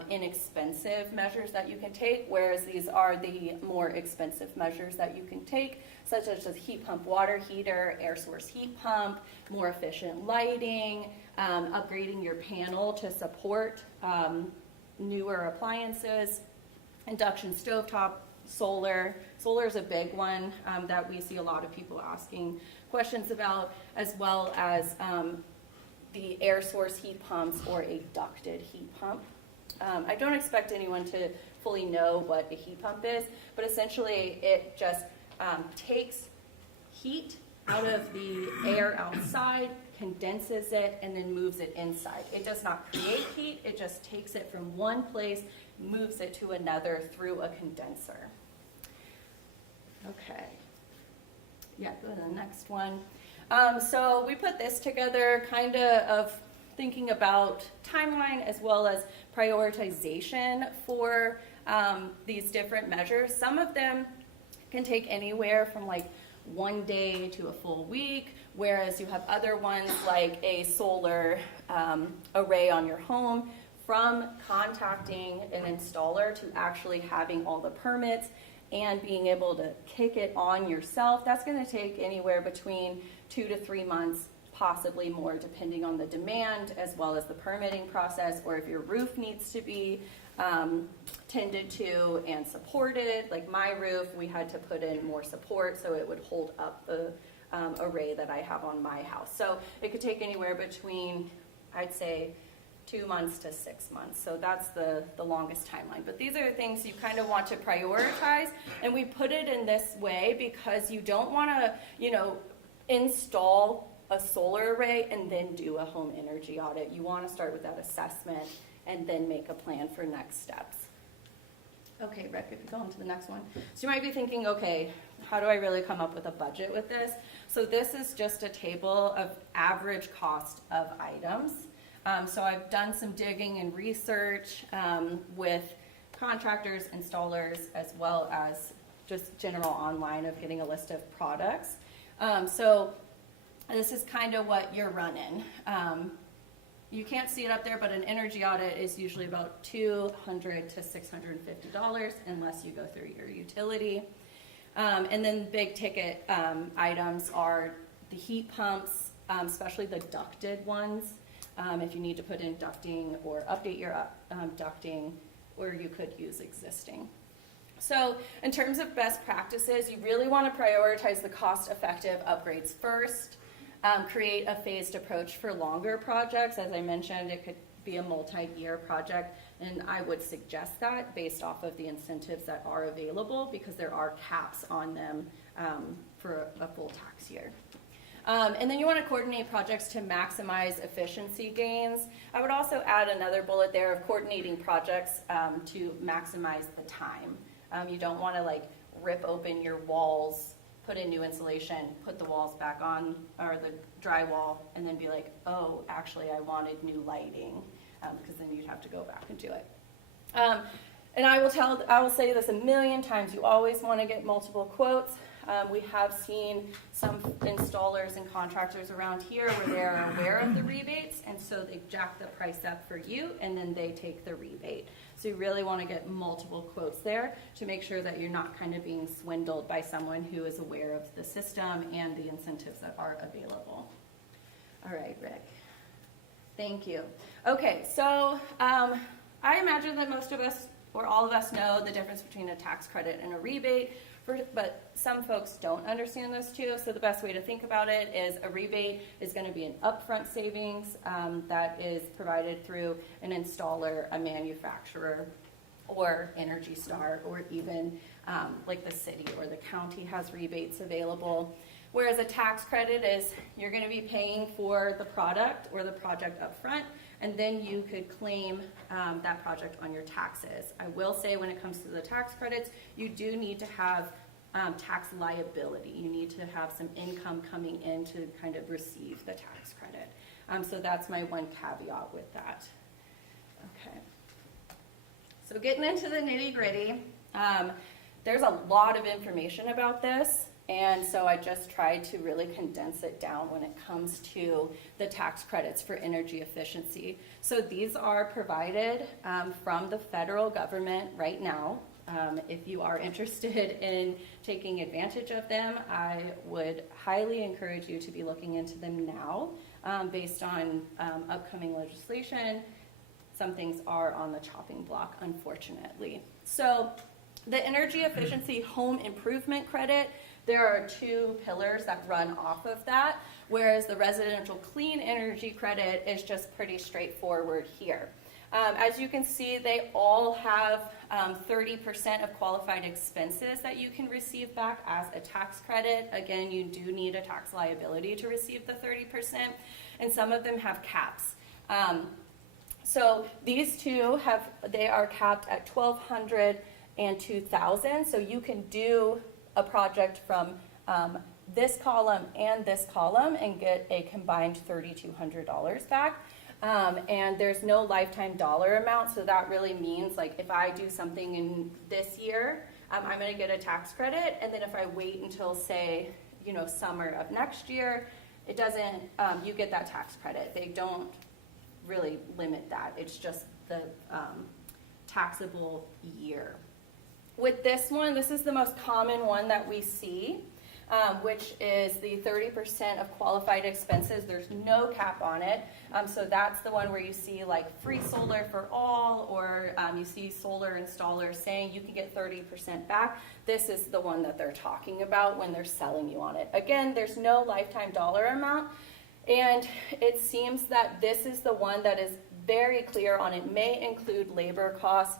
inexpensive measures that you can take, whereas these are the more expensive measures that you can take, such as a heat pump water heater, air source heat pump, more efficient lighting, upgrading your panel to support newer appliances, induction stovetop, solar. Solar is a big one that we see a lot of people asking questions about, as well as the air source heat pumps or a ducted heat pump. I don't expect anyone to fully know what a heat pump is, but essentially it just takes heat out of the air outside, condenses it, and then moves it inside. It does not create heat, it just takes it from one place, moves it to another through a condenser. Okay. Yeah, go to the next one. So we put this together kind of thinking about timeline as well as prioritization for these different measures. Some of them can take anywhere from like 1 day to a full week, whereas you have other ones like a solar array on your home, from contacting an installer to actually having all the permits and being able to kick it on yourself, that's going to take anywhere between 2 to 3 months, possibly more, depending on the demand as well as the permitting process, or if your roof needs to be tended to and supported. Like my roof, we had to put in more support so it would hold up the array that I have on my house. So it could take anywhere between, I'd say, 2 months to 6 months. So that's the longest timeline. But these are the things you kind of want to prioritize. And we put it in this way because you don't want to, install a solar array and then do a home energy audit. You want to start with that assessment and then make a plan for next steps. Okay, Rick, if you go on to the next one. So you might be thinking, okay, how do I really come up with a budget with this? So this is just a table of average cost of items. So I've done some digging and research with contractors, installers, as well as just general online of getting a list of products. So this is kind of what you're running. You can't see it up there, but an energy audit is usually about $200 to $650 unless you go through your utility. And then big ticket items are the heat pumps, especially the ducted ones. If you need to put in ducting or update your ducting, or you could use existing. So in terms of best practices, you really want to prioritize the cost-effective upgrades first. Create a phased approach for longer projects. As I mentioned, it could be a multi-year project, and I would suggest that based off of the incentives that are available, because there are caps on them for a full tax year. And then you want to coordinate projects to maximize efficiency gains. I would also add another bullet there of coordinating projects to maximize the time. You don't want to rip open your walls, put in new insulation, put the walls back on, or the drywall, and then be like, oh, actually I wanted new lighting, because then you'd have to go back and do it. And I will say this a million times, you always want to get multiple quotes. We have seen some installers and contractors around here where they're aware of the rebates, and so they jack the price up for you, and then they take the rebate. So you really want to get multiple quotes there to make sure that you're not kind of being swindled by someone who is aware of the system and the incentives that are available. All right, Rick. Thank you. Okay, so I imagine that most of us, or all of us, know the difference between a tax credit and a rebate. But some folks don't understand those two, so the best way to think about it is a rebate is going to be an upfront savings that is provided through an installer, a manufacturer, or Energy Star, or even like the city or the county has rebates available. Whereas a tax credit is you're going to be paying for the product or the project upfront, and then you could claim that project on your taxes. I will say when it comes to the tax credits, you do need to have tax liability. You need to have some income coming in to kind of receive the tax credit. So that's my one caveat with that. Okay. So getting into the nitty-gritty, there's a lot of information about this. And so I just tried to really condense it down when it comes to the tax credits for energy efficiency. So these are provided from the federal government right now. If you are interested in taking advantage of them, I would highly encourage you to be looking into them now based on upcoming legislation. Some things are on the chopping block, unfortunately. So the energy efficiency home improvement credit, there are two pillars that run off of that, whereas the residential clean energy credit is just pretty straightforward here. As you can see, they all have 30% of qualified expenses that you can receive back as a tax credit. Again, you do need a tax liability to receive the 30%, and some of them have caps. So these two they are capped at $1,200 and $2,000, so you can do a project from this column and this column and get a combined $3,200 back. And there's no lifetime dollar amount, so that really means like if I do something in this year, I'm going to get a tax credit, and then if I wait until say, summer of next year, it doesn't, you get that tax credit. They don't really limit that. It's just the taxable year. With this one, this is the most common one that we see, which is the 30% of qualified expenses. There's no cap on it. So that's the one where you see like free solar for all, or you see solar installers saying you can get 30% back. This is the one that they're talking about when they're selling you on it. Again, there's no lifetime dollar amount. And it seems that this is the one that is very clear on it may include labor costs,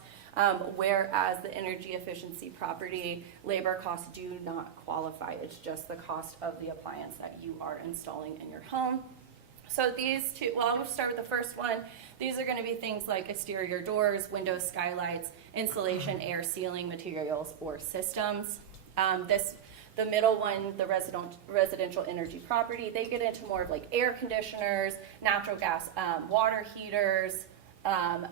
whereas the energy efficiency property labor costs do not qualify. It's just the cost of the appliance that you are installing in your home. So these two, well, I'm going to start with the first one. These are going to be things like exterior doors, windows, skylights, insulation, air sealing materials, or systems. The middle one, the residential energy property, they get into more of like air conditioners, natural gas water heaters,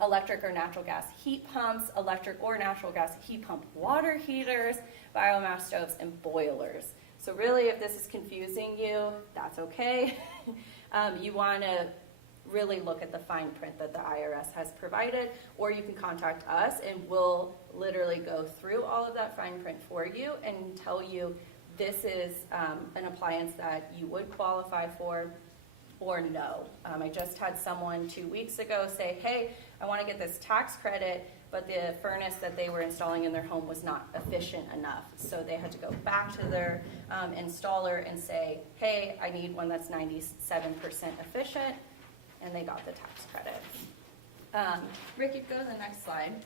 electric or natural gas heat pumps, electric or natural gas heat pump water heaters, biomass stoves, and boilers. So really, if this is confusing you, that's okay. You want to really look at the fine print that the IRS has provided, or you can contact us and we'll literally go through all of that fine print for you and tell you this is an appliance that you would qualify for or no. I just had someone 2 weeks ago say, hey, I want to get this tax credit, but the furnace that they were installing in their home was not efficient enough. So they had to go back to their installer and say, hey, I need one that's 97% efficient, and they got the tax credit. Rick, you can go to the next slide.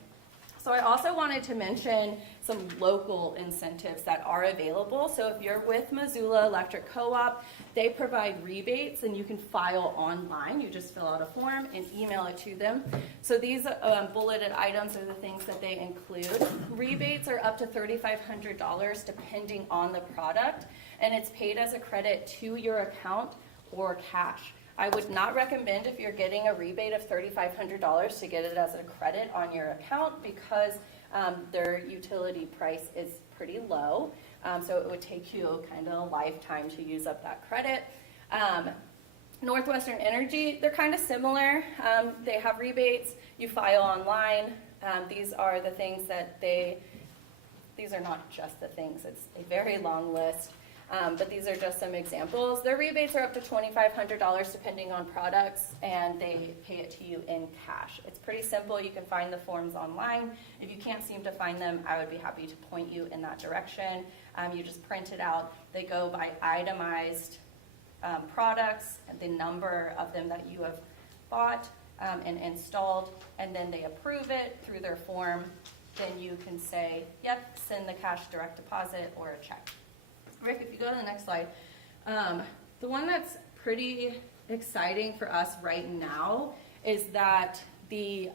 So I also wanted to mention some local incentives that are available. So if you're with Missoula Electric Co-op, they provide rebates and you can file online. You just fill out a form and email it to them. So these bulleted items are the things that they include. Rebates are up to $3,500 depending on the product, and it's paid as a credit to your account or cash. I would not recommend, if you're getting a rebate of $3,500, to get it as a credit on your account because their utility price is pretty low. So it would take you kind of a lifetime to use up that credit. Northwestern Energy, they're kind of similar. They have rebates. You file online. These are the things that these are not just the things. It's a very long list. But these are just some examples. Their rebates are up to $2,500 depending on products, and they pay it to you in cash. It's pretty simple. You can find the forms online. If you can't seem to find them, I would be happy to point you in that direction. You just print it out. They go by itemized products, and the number of them that you have bought and installed, and then they approve it through their form. Then you can say, yep, send the cash direct deposit or a check. Rick, if you go to the next slide. The one that's pretty exciting for us right now is that the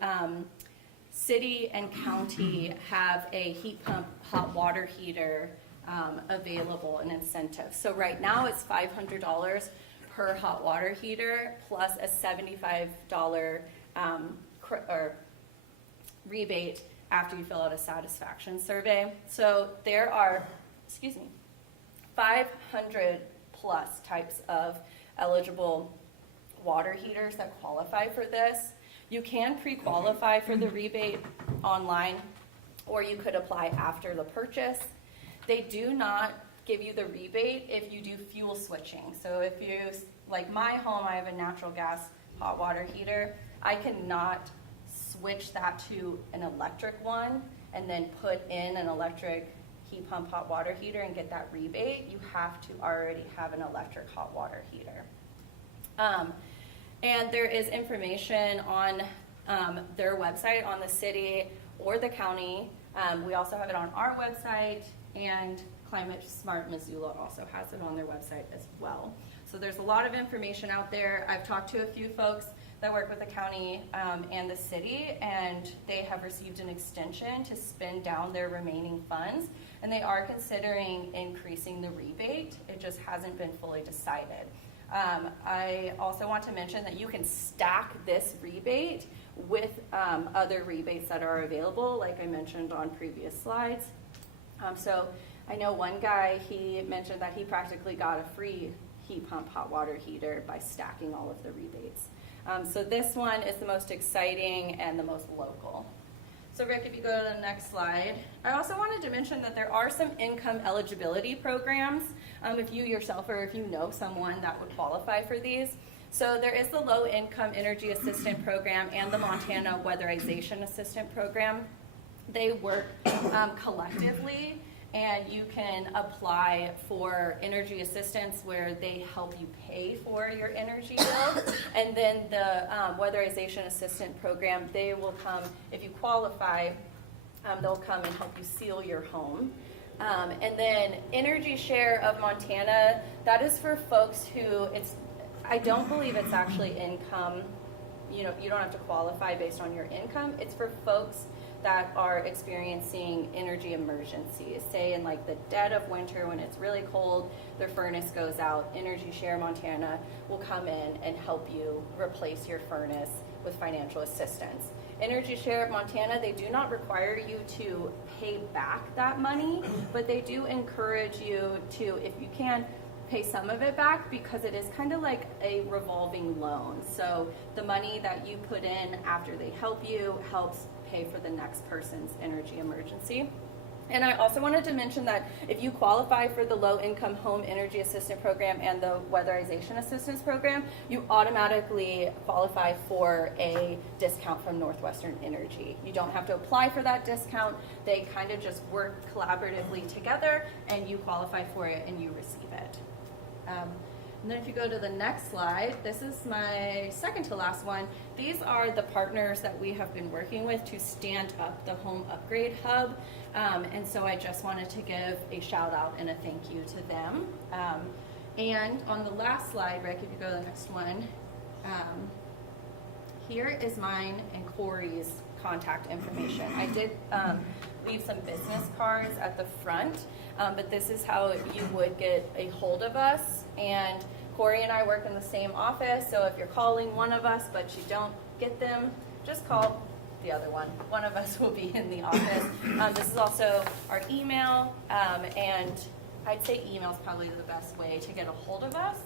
city and county have a heat pump hot water heater available, an incentive. So right now it's $500 per hot water heater plus a $75 rebate after you fill out a satisfaction survey. So there are, 500 plus types of eligible water heaters that qualify for this. You can pre-qualify for the rebate online, or you could apply after the purchase. They do not give you the rebate if you do fuel switching. So if you, like my home, I have a natural gas hot water heater. I cannot switch that to an electric one and then put in an electric heat pump hot water heater and get that rebate. You have to already have an electric hot water heater. And there is information on their website, on the city or the county. We also have it on our website, and Climate Smart Missoula also has it on their website as well. So there's a lot of information out there. I've talked to a few folks that work with the county and the city, and they have received an extension to spend down their remaining funds, and they are considering increasing the rebate. It just hasn't been fully decided. I also want to mention that you can stack this rebate with other rebates that are available, like I mentioned on previous slides. So I know one guy, he mentioned that he practically got a free heat pump hot water heater by stacking all of the rebates. So this one is the most exciting and the most local. So Rick, if you go to the next slide, I also wanted to mention that there are some income eligibility programs, if you yourself or if you know someone that would qualify for these. So there is the Low Income Energy Assistant Program and the Montana Weatherization Assistant Program. They work collectively, and you can apply for energy assistance where they help you pay for your energy bill. And then the Weatherization Assistant Program, they will come, if you qualify, they'll come and help you seal your home. And then Energy Share of Montana, that is for folks who, I don't believe it's actually income. You don't have to qualify based on your income. It's for folks that are experiencing energy emergencies. Say in like the dead of winter when it's really cold, their furnace goes out, Energy Share Montana will come in and help you replace your furnace with financial assistance. Energy Share Montana, they do not require you to pay back that money, but they do encourage you to, if you can, pay some of it back, because it is kind of like a revolving loan. So the money that you put in after they help you helps pay for the next person's energy emergency. And I also wanted to mention that if you qualify for the Low Income Home Energy Assistant Program and the Weatherization Assistance Program, you automatically qualify for a discount from Northwestern Energy. You don't have to apply for that discount. They kind of just work collaboratively together, and you qualify for it and you receive it. And then if you go to the next slide, this is my second to last one. These are the partners that we have been working with to stand up the Home Upgrade Hub. And so I just wanted to give a shout out and a thank you to them. And on the last slide, Rick, if you go to the next one, here is mine and Corey's contact information. I did leave some business cards at the front, but this is how you would get a hold of us. And Corey and I work in the same office, so if you're calling one of us but you don't get them, just call the other one. One of us will be in the office. This is also our email, and I'd say email is probably the best way to get a hold of us,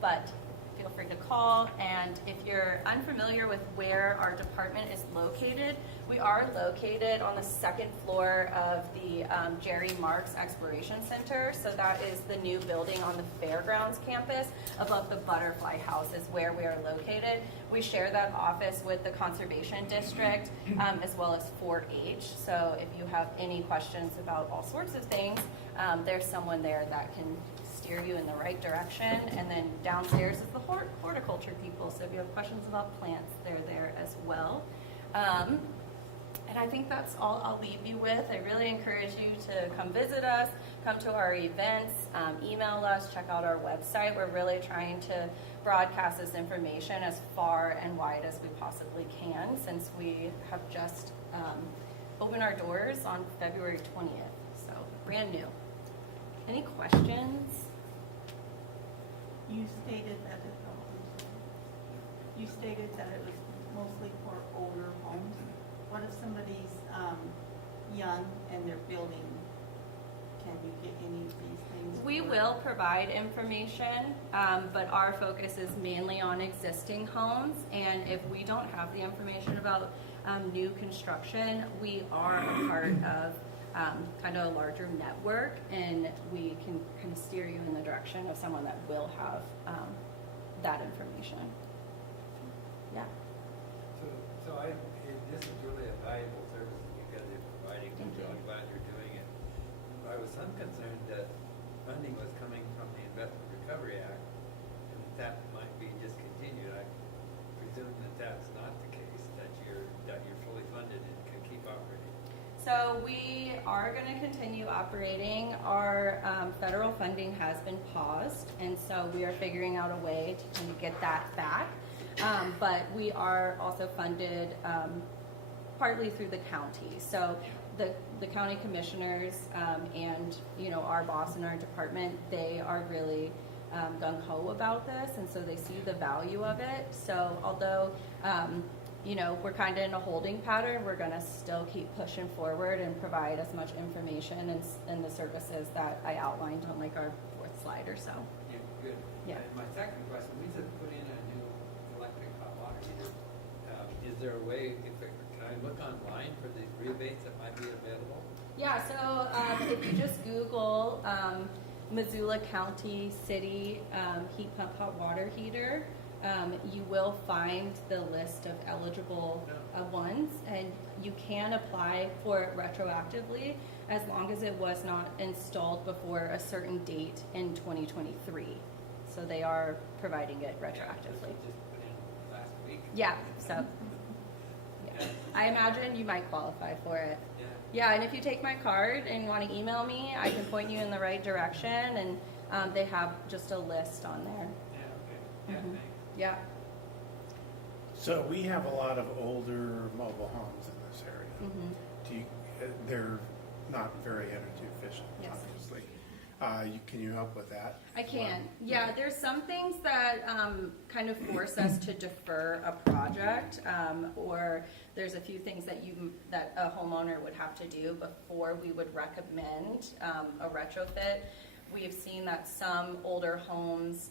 but feel free to call. And if you're unfamiliar with where our department is located, we are located on the second floor of the Jerry Marks Exploration Center. So that is the new building on the Fairgrounds campus above the Butterfly House is where we are located. We share that office with the Conservation District as well as 4-H. So if you have any questions about all sorts of things, there's someone there that can steer you in the right direction. And then downstairs is the horticulture people. So if you have questions about plants, they're there as well. And I think that's all I'll leave you with. I really encourage you to come visit us, come to our events, email us, check out our website. We're really trying to broadcast this information as far and wide as we possibly can, since we have just opened our doors on February 20th. So brand new. Any questions? You stated that it was mostly for older homes. What if somebody's young and they're building? Can you get any of these things? We will provide information, but our focus is mainly on existing homes. And if we don't have the information about new construction, we are a part of kind of a larger network, and we can kind of steer you in the direction of someone that will have that information. Yeah. So this is really a valuable service that you guys are providing. Thank you. I'm glad you're doing it. I was some concerned that funding was coming from the Investment Recovery Act, and that might be discontinued. I presume that that's not the case, that you're fully funded and can keep operating. So we are going to continue operating. Our federal funding has been paused, and so we are figuring out a way to kind of get that back. But we are also funded partly through the county. So the county commissioners and our boss in our department, they are really gung-ho about this, and so they see the value of it. So although we're kind of in a holding pattern, we're going to still keep pushing forward and provide as much information and the services that I outlined on like our fourth slide or so. Yeah, good. Yeah. And my second question, we just put in a new electric hot water heater. Is there a way, if it I look online for the rebates that might be available? Yeah, so if you just Google Missoula County City heat pump hot water heater, you will find the list of eligible ones, and you can apply for it retroactively as long as it was not installed before a certain date in 2023. So they are providing it retroactively. Just put in last week? Yeah, so yeah. I imagine you might qualify for it. Yeah. Yeah, and if you take my card and want to email me, I can point you in the right direction, and they have just a list on there. Yeah, okay. Yeah, Mhm. thanks. Yeah. So we have a lot of older mobile homes in this area. Hmm. They're not very energy efficient, Yes. obviously. Can you help with that? I can. Yeah, there's some things that kind of force us to defer a project, or there's a few things that a homeowner would have to do before we would recommend a retrofit. We have seen that some older homes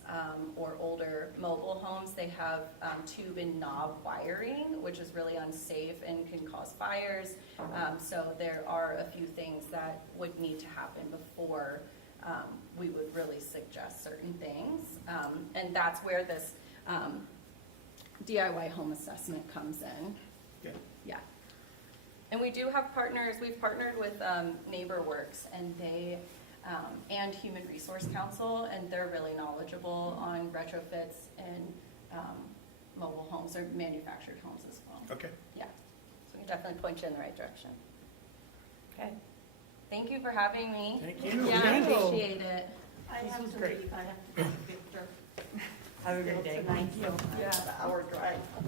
or older mobile homes, they have tube and knob wiring, which is really unsafe and can cause fires. So there are a few things that would need to happen before we would really suggest certain things. And that's where this DIY home assessment comes in. Yeah. Yeah. And we do have partners, we've partnered with NeighborWorks, and they, and Human Resource Council, and they're really knowledgeable on retrofits and mobile homes or manufactured homes as well. Okay. Yeah, so we can definitely point you in the right direction. Okay, thank you for having me. Thank you. Yeah, I Thank you. appreciate it. I This have was to great. leave, I have to go to Victor. Have a great day. Tonight, so Yeah. it's an hour drive. All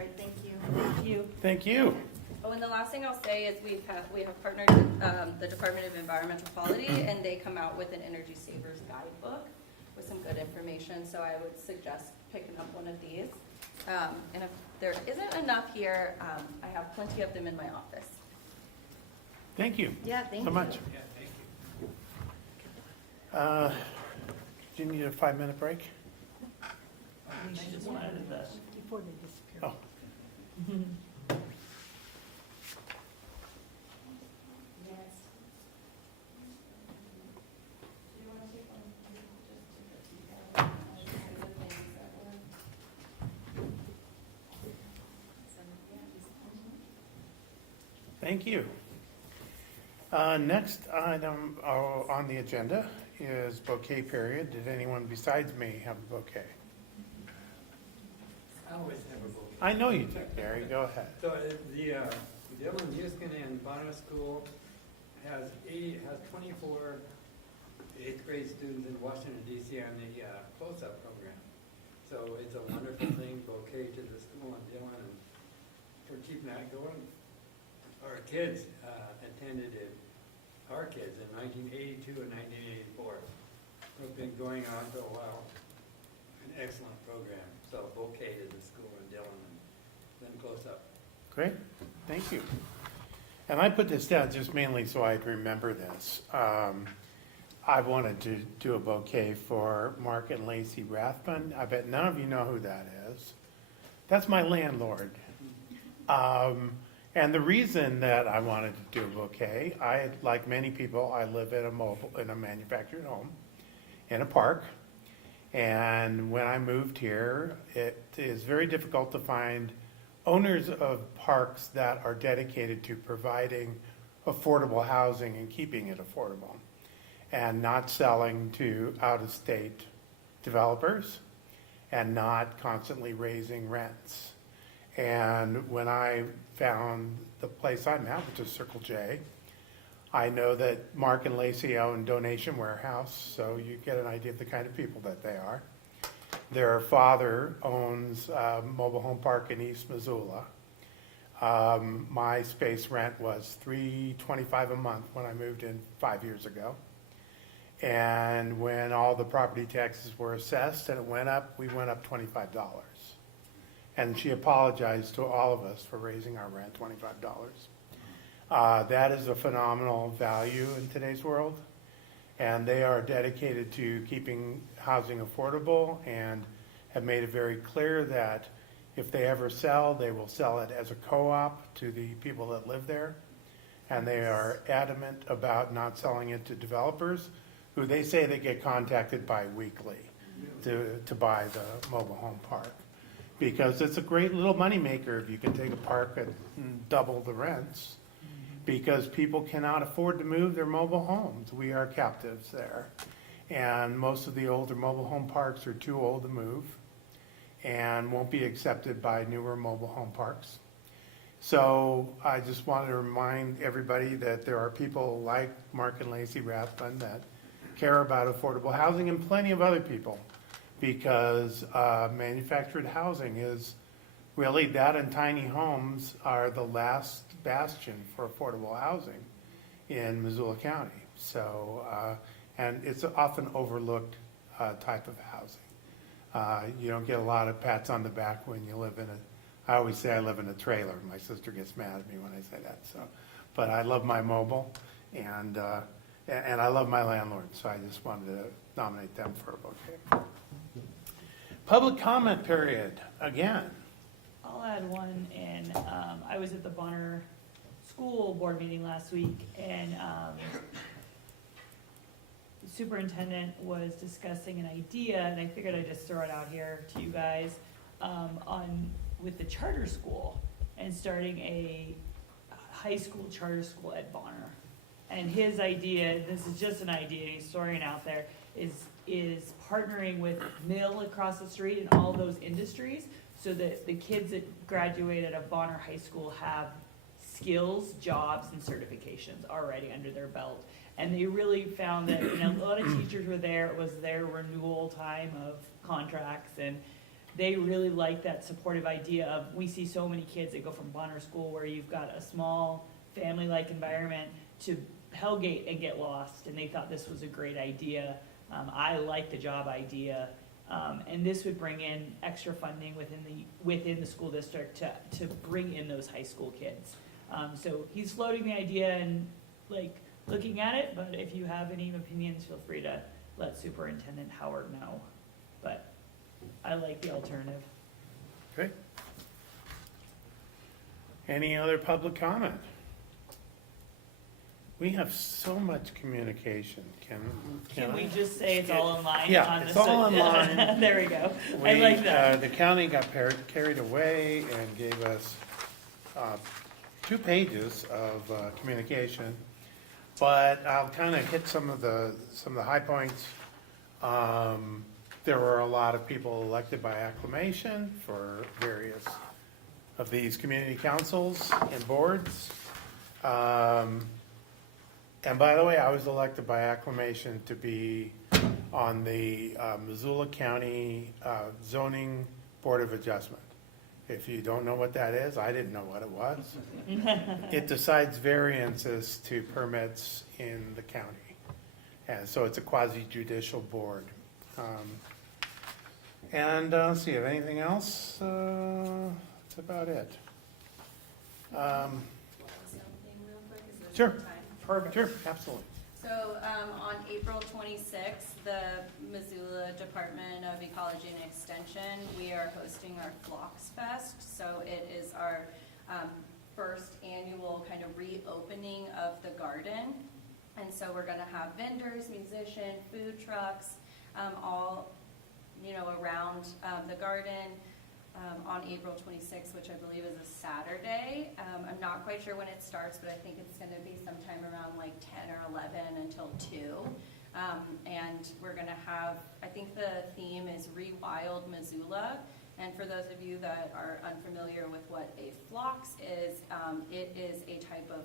right, thank you. Thank you. Thank you. Oh, and the last thing I'll say is we have partnered with the Department of Environmental Quality, and they come out with an Energy Savers guidebook with some good information, so I would suggest picking up one of these. And if there isn't enough here, I have plenty of them in my office. Thank you Yeah, thank so you. much. Yeah, thank you. Do you need a 5-minute break? I just wanted to Before they disappear. Oh. Thank you. Next item on the agenda is bouquet period. Did anyone besides me have a bouquet? I always have a book. I know you do, Gary. Go ahead. So the Dylan Houston and Bonner School has 24 eighth grade students in Washington DC on the close-up program. So it's a wonderful thing, bouquet to the school and Dylan, and for keeping that going. Our kids attended it, our kids in 1982 and 1984. It's been going on for a while. An excellent program. So bouquet to the school and Dylan and then close-up. Great, thank you. And I put this down just mainly so I'd remember this. I wanted to do a bouquet for Mark and Lacey Rathbun. I bet none of you know who that is. That's my landlord. And the reason that I wanted to do a bouquet, like many people, I live in a manufactured home in a park. And when I moved here, it is very difficult to find owners of parks that are dedicated to providing affordable housing and keeping it affordable and not selling to out-of-state developers and not constantly raising rents. And when I found the place I'm at, which is Circle J, I know that Mark and Lacey own Donation Warehouse, so you get an idea of the kind of people that they are. Their father owns a mobile home park in East Missoula. My space rent was $325 a month when I moved in 5 years ago. And when all the property taxes were assessed and it went up, we went up $25. And she apologized to all of us for raising our rent $25. That is a phenomenal value in today's world. And they are dedicated to keeping housing affordable and have made it very clear that If they ever sell, they will sell it as a co-op to the people that live there. And they are adamant about not selling it to developers, who they say they get contacted bi-weekly to buy the mobile home park. Because it's a great little moneymaker if you can take a park at double the rents. Because people cannot afford to move their mobile homes. We are captives there. And most of the older mobile home parks are too old to move and won't be accepted by newer mobile home parks. So I just wanted to remind everybody that there are people like Mark and Lacey Rathbun that care about affordable housing, and plenty of other people, because manufactured housing is really, that and tiny homes are the last bastion for affordable housing in Missoula County. So, and it's an often overlooked type of housing. You don't get a lot of pats on the back when you live in I always say I live in a trailer. My sister gets mad at me when I say that. So, but I love my mobile, and I love my landlord. So I just wanted to nominate them for a bouquet. Public comment period again. I'll add one, and I was at the Bonner School Board meeting last week, and the superintendent was discussing an idea, and I figured I'd just throw it out here to you guys, with the charter school, and starting a high school charter school at Bonner. And his idea, this is just an idea, he's throwing it out there, is partnering with Mill across the street and all those industries, so that the kids that graduate at a Bonner High School have skills, jobs, and certifications already under their belt. And they really found that, a lot of teachers were there, it was their renewal time of contracts, and they really like that supportive idea of, we see so many kids that go from Bonner School where you've got a small family-like environment to Hellgate and get lost, and they thought this was a great idea. I like the job idea, and this would bring in extra funding within the school district to bring in those high school kids. So he's floating the idea and looking at it, but if you have any opinions, feel free to let Superintendent Howard know. But I like the alternative. Okay. Any other public comment? We have so much communication. Can we just say it's all online? Yeah, on it's the all online. There we go. I like that. The county got carried away and gave us 2 pages of communication, but I'll kind of hit some of the high points. There were a lot of people elected by acclamation for various of these community councils and boards. And by the way, I was elected by acclamation to be on the Missoula County Zoning Board of Adjustment. If you don't know what that is, I didn't know what it was. It decides variances to permits in the county. And so it's a quasi-judicial board. And let's see, if anything else, that's about it. Sure. Perfect. Sure, absolutely. So on April 26th, the Missoula Department of Ecology and Extension, we are hosting our Flocks Fest. So it is our first annual kind of reopening of the garden. And so we're going to have vendors, musicians, food trucks, all around the garden. On April 26th, which I believe is a Saturday. I'm not quite sure when it starts, but I think it's going to be sometime around 10 or 11 until 2. And we're going to have, I think the theme is Rewild Missoula. And for those of you that are unfamiliar with what a phlox is, it is a type of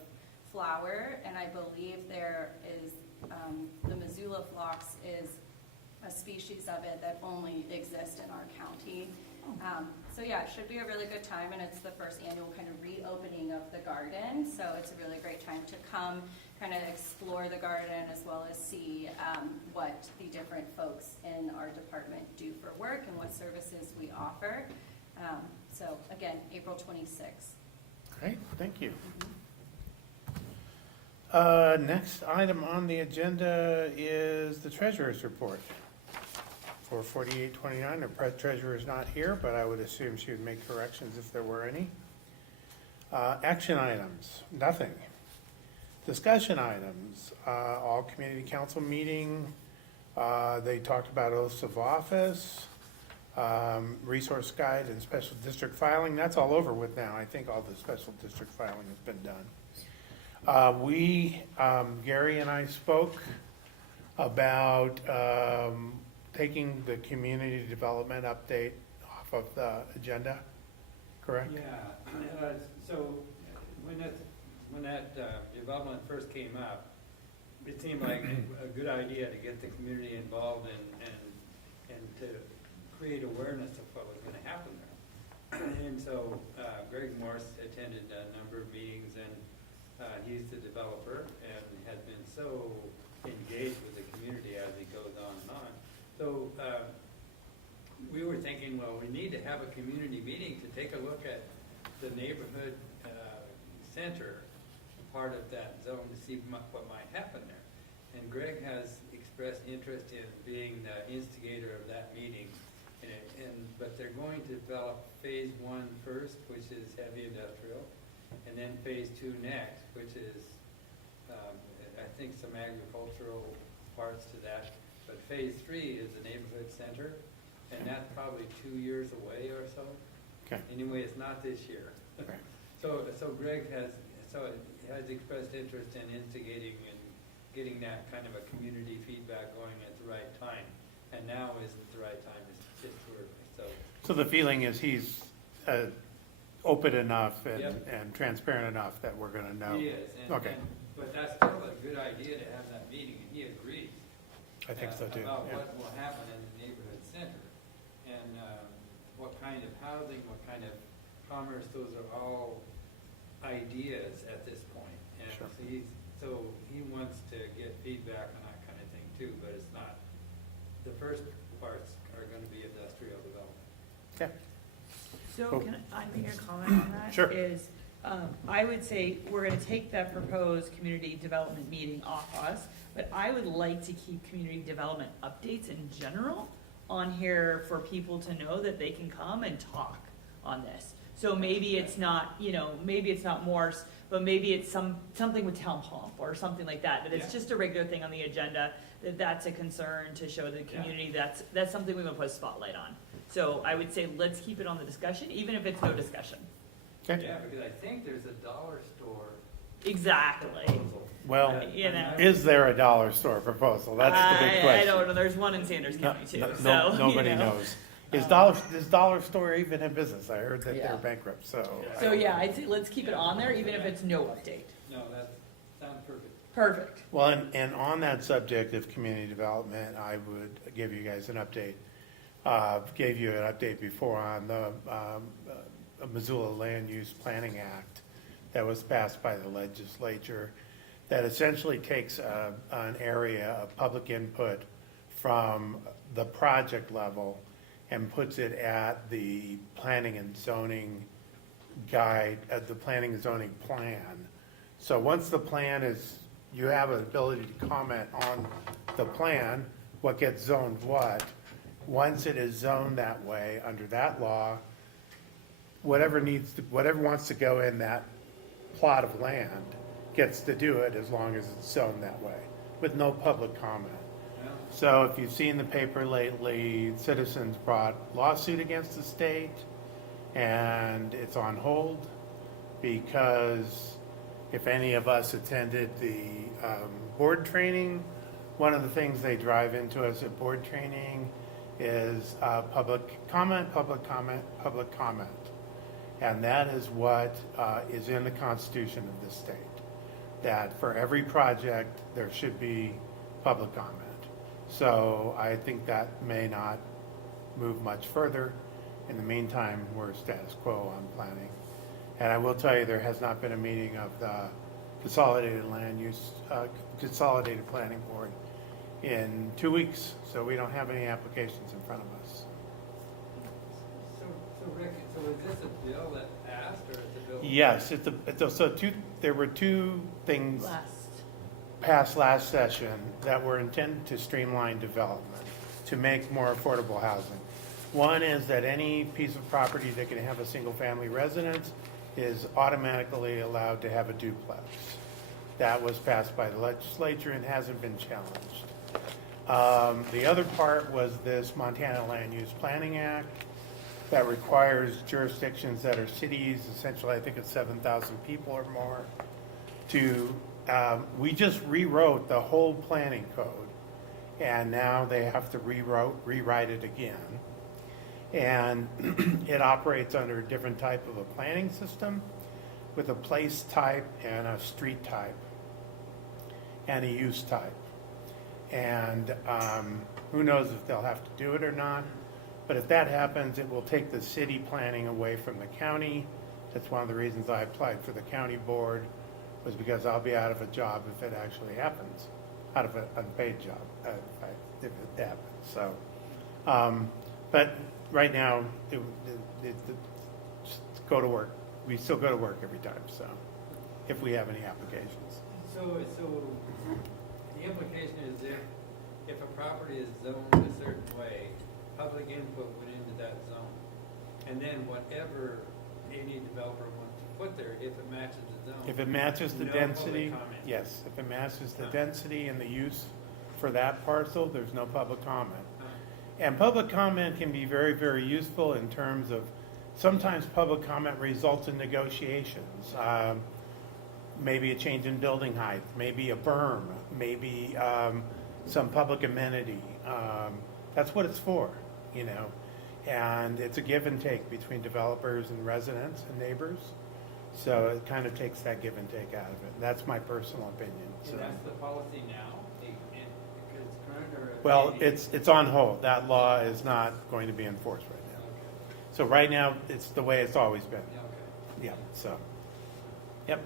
flower, and I believe there is, the Missoula phlox is a species of it that only exists in our county. So yeah, it should be a really good time, and it's the first annual kind of reopening of the garden, so it's a really great time to come kind of explore the garden as well as see what the different folks in our department do for work and what services we offer. So again, April 26th. Great, thank you. Next item on the agenda is the treasurer's report. for 4829. The treasurer is not here, but I would assume she would make corrections if there were any. Action items, nothing. Discussion items, all community council meeting. They talked about oaths of office, resource guide and special district filing. That's all over with now. I think all the special district filing has been done. Gary and I spoke about taking the community development update off of the agenda, correct? Yeah, so when that development first came up, it seemed like a good idea to get the community involved and to create awareness of what was gonna happen there. And so Greg Morse attended a number of meetings, and he's the developer and has been so engaged with the community as he goes on and on. So we were thinking, well, we need to have a community meeting to take a look at the neighborhood center, part of that zone, to see what might happen there. And Greg has expressed interest in being the instigator of that meeting. But they're going to develop phase 1 first, which is heavy industrial, and then phase 2 next, which is, I think, some agricultural parts to that. But phase 3 is the neighborhood center, and that's probably 2 years away or so. Okay. Anyway, it's not this year. Okay. So Greg has expressed interest in instigating and getting that kind of a community feedback going at the right time. And now isn't the right time, it's too early, So the feeling is he's open enough Yep. and transparent enough that we're gonna know. He is, Okay, but that's still a good idea to have that meeting, and he agrees. I think so too. About yeah. what will happen in the neighborhood center, and what kind of housing, what kind of commerce, those are all ideas at this point. And Sure. so he wants to get feedback on that kind of thing too, but it's not, the first parts are gonna be industrial development. Okay. So Cool. can I make a comment on that? Sure. Is, I would say we're gonna take that proposed community development meeting off us, but I would like to keep community development updates in general on here for people to know that they can come and talk on this. So maybe it's not, maybe it's not Morse, but maybe it's something with town pump or something like that, that it's Yeah. just a regular thing on the agenda, that's a concern to show the community, that's something we want to put a spotlight on. So I would say let's keep it on the discussion, even if it's no discussion. Okay. Yeah, because I think there's a dollar store Exactly. proposal. Well, You know. is there a dollar store proposal? That's the big question. I don't know, there's one in Sanders No- County too, no- so. Nobody knows. Is dollar store even in business? I heard that Yeah. they're bankrupt, so. So yeah, I'd say let's keep it on there, even if it's no update. No, that sounds perfect. Perfect. Well, and on that subject of community development, I would give you guys an update. Gave you an update before on the Missoula Land Use Planning Act that was passed by the legislature that essentially takes an area of public input from the project level and puts it at the planning and zoning guide, at the planning and zoning plan. So once the plan is, you have an ability to comment on the plan, what gets zoned what. Once it is zoned that way, under that law, whatever wants to go in that plot of land gets to do it as long as it's zoned that way, with no public comment. Yeah. So if you've seen the paper lately, citizens brought lawsuit against the state, and it's on hold because if any of us attended the board training, one of the things they drive into us at board training is public comment, public comment, public comment. And that is what is in the Constitution of the state, that for every project, there should be public comment. So I think that may not move much further. In the meantime, we're status quo on planning. And I will tell you, there has not been a meeting of the Consolidated Land Use, Consolidated Planning Board in 2 weeks, so we don't have any applications in front of us. So Rick, so is this a bill that passed, or is it a bill? Yes, there were two things passed last session that were intended to streamline development. to make more affordable housing. One is that any piece of property that can have a single-family residence is automatically allowed to have a duplex. That was passed by the legislature and hasn't been challenged. The other part was this Montana Land Use Planning Act that requires jurisdictions that are cities, essentially I think it's 7,000 people or more, to, we just rewrote the whole planning code, and now they have to rewrite it again. And it operates under a different type of a planning system with a place type and a street type and a use type. And who knows if they'll have to do it or not. But if that happens, it will take the city planning away from the county. That's one of the reasons I applied for the county board, was because I'll be out of a job if it actually happens, out of an unpaid job, if it happens. So, but right now, just go to work. We still go to work every time, so, if we have any applications. So the implication is if a property is zoned a certain way, public input went into that zone. And then whatever any developer wants to put there, if it matches the zone. If it matches the no density, public comment. yes, if it matches the density and the use for that parcel, there's no public comment. And public comment can be very, very useful in terms of, sometimes public comment results in negotiations. Maybe a change in building height, maybe a berm, maybe some public amenity. That's what it's for, you know. And it's a give and take between developers and residents and neighbors. So it kind of takes that give and take out of it. That's my personal opinion. So. And that's the policy now? Because it's current or? Well, it's on hold. That law is not going to be enforced right now. Okay. So right now, it's the way it's always been. Yeah, okay. Yeah, so, yep.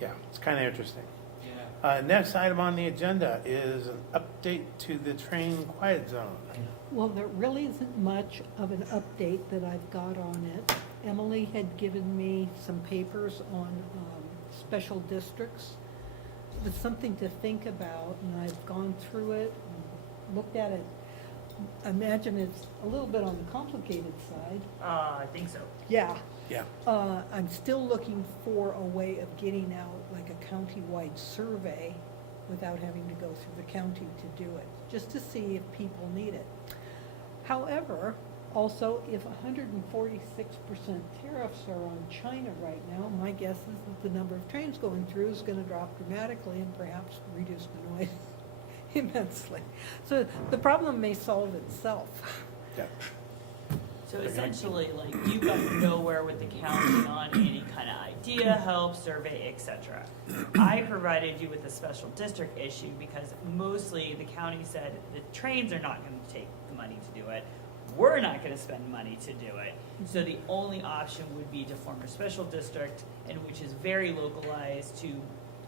Yeah, it's kind of interesting. Yeah. Next item on the agenda is an update to the train quiet zone. Well, there really isn't much of an update that I've got on it. Emily had given me some papers on special districts. It was something to think about, and I've gone through it, and looked at it. I imagine it's a little bit on the complicated side. I think so. Yeah. Yeah. I'm still looking for a way of getting out like a county-wide survey without having to go through the county to do it, just to see if people need it. However, also, if 146% tariffs are on China right now, my guess is that the number of trains going through is going to drop dramatically and perhaps reduce the noise immensely. So the problem may solve itself. Yeah. So essentially, like, you got nowhere with the county on any kind of idea, help, survey, etc. I provided you with a special district issue because mostly the county said the trains are not going to take the money to do it. We're not going to spend money to do it. So the only option would be to form a special district, and which is very localized to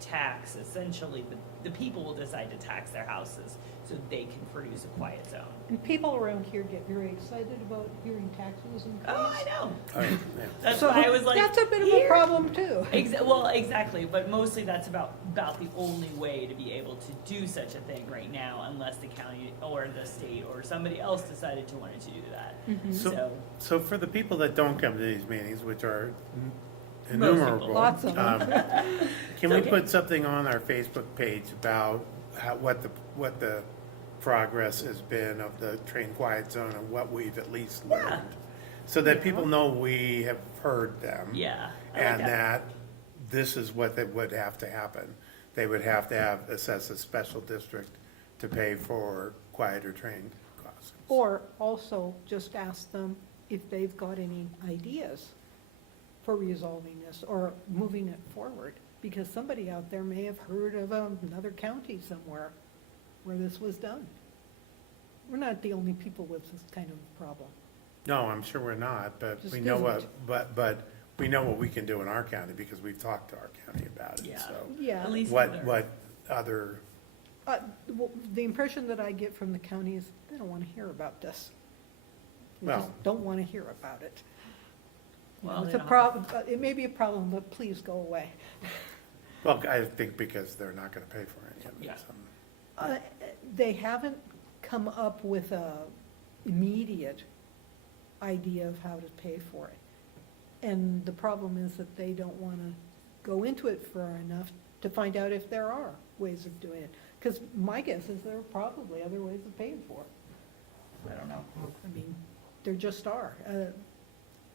tax. Essentially, the people will decide to tax their houses so they can produce a quiet zone. And people around here get very excited about hearing taxes and fees. Oh, I know. All right, yeah. That's So why I was like, that's a bit of a here. problem too. Well, exactly, but mostly that's about the only way to be able to do such a thing right now, unless the county or the state or somebody else decided to wanted to do that. So for the people that don't come to these meetings, which are Most innumerable, people. Lots of them. can we Okay. put something on our Facebook page about what the progress has been of the train quiet zone and what we've at least learned? Yeah. So that people know we have heard them. Yeah, I like And that. that this is what would have to happen. They would have to assess a special district to pay for quieter train crossings. Or also just ask them if they've got any ideas for resolving this or moving it forward. Because somebody out there may have heard of another county somewhere where this was done. We're not the only people with this kind of problem. No, I'm sure we're not, but Just we know isn't. but we know what we can do in our county because we've talked to our county about it, Yeah. so. Yeah. At least What they're- other, Well, the impression that I get from the county is they don't want to hear about this. They Well- just don't want to hear about it. You know, Well, it's they a don't problem, it may be a problem, but please go away. well, I think because they're not gonna pay for any of it. Yeah. so. they haven't come up with a immediate idea of how to pay for it. And the problem is that they don't want to go into it far enough to find out if there are ways of doing it. Because my guess is there are probably other ways of paying for it. I don't know. I mean, there just are.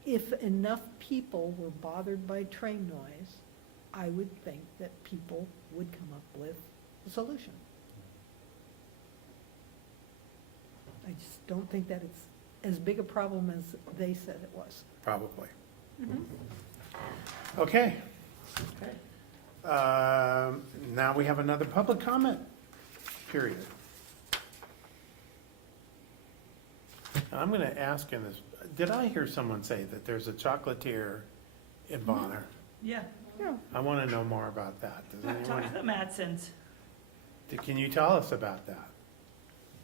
If enough people were bothered by train noise, I would think that people would come up with a solution. I just don't think that it's as big a problem as they said it was. Probably. Okay. Now we have another public comment period. And I'm going to ask in this, did I hear someone say that there's a chocolatier in Bonner? Yeah, Yeah. I want to know more about that. Does talk anyone, to the Madsons. can you tell us about that?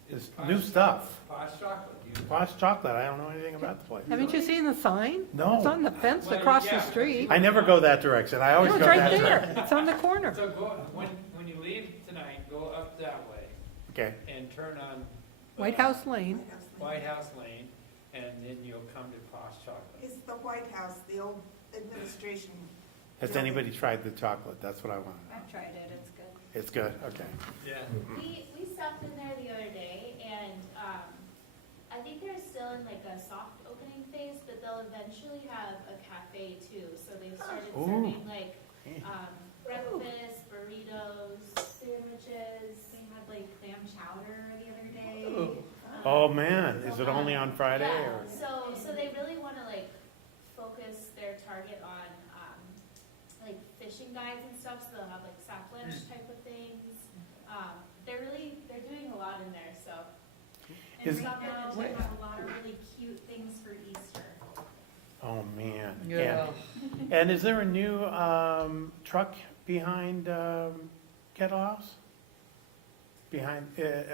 It's new stuff. Posh chocolate. Posh chocolate, I don't know anything about the place. Haven't you seen the sign? No. It's on the fence Well, across the yeah. street. I never go that direction. I always No, go it's right that there. direction. It's on the corner. So go, when you leave tonight, go up that way Okay, and turn on. White House Lane. White House Lane, and then you'll come to Posh Chocolate. It's the White House, the old administration. has anybody tried the chocolate? That's what I want. I've tried it, it's good. It's good, okay. Yeah. We stopped in there the other day, and I think they're still in like a soft opening phase, but they'll eventually have a cafe too. So they've started Ooh. serving like breakfast, burritos, sandwiches. They had like clam chowder the other day. Oh, man, is it only on Friday Yeah, or? so they really want to like focus their target on like fishing guides and stuff. So they'll have like sack lunch type of things. They're doing a lot in there. So. And Is- right now, we have a lot of really cute things for Easter. Oh, man. Yeah. And is there a new truck behind Kettle House? Behind, The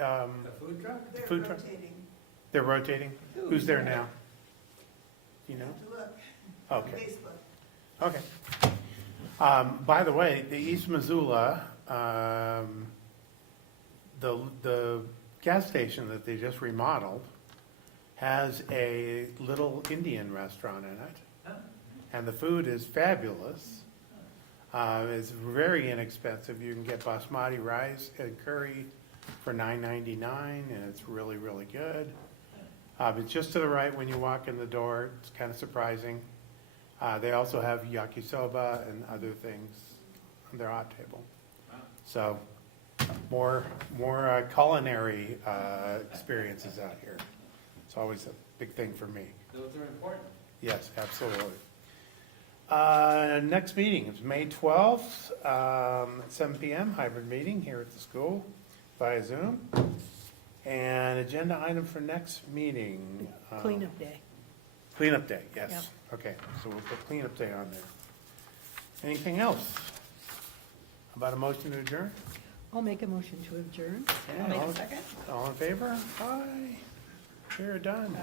food truck? They're Food truck? rotating. they're rotating? Who's there now? Do you know? Have to look on Okay, Facebook. okay. By the way, the East Missoula, the gas station that they just remodeled has a little Indian restaurant in it. And the food is fabulous. It's very inexpensive. You can get basmati rice and curry for $9.99, and it's really, really good. It's just to the right when you walk in the door. It's kind of surprising. They also have yakisoba and other things on their hot table. So more culinary experiences out here. It's always a big thing for me. Those are important. Yes, absolutely. Next meeting is May 12th, at 7 PM, hybrid meeting here at the school via Zoom. And agenda item for next meeting. Cleanup day. Cleanup day, yes. Okay, so we'll put cleanup day on there. Anything else? How about a motion to adjourn? I'll make a motion to adjourn. Yeah, I'll make all- a second. All in favor? Aye. We're done.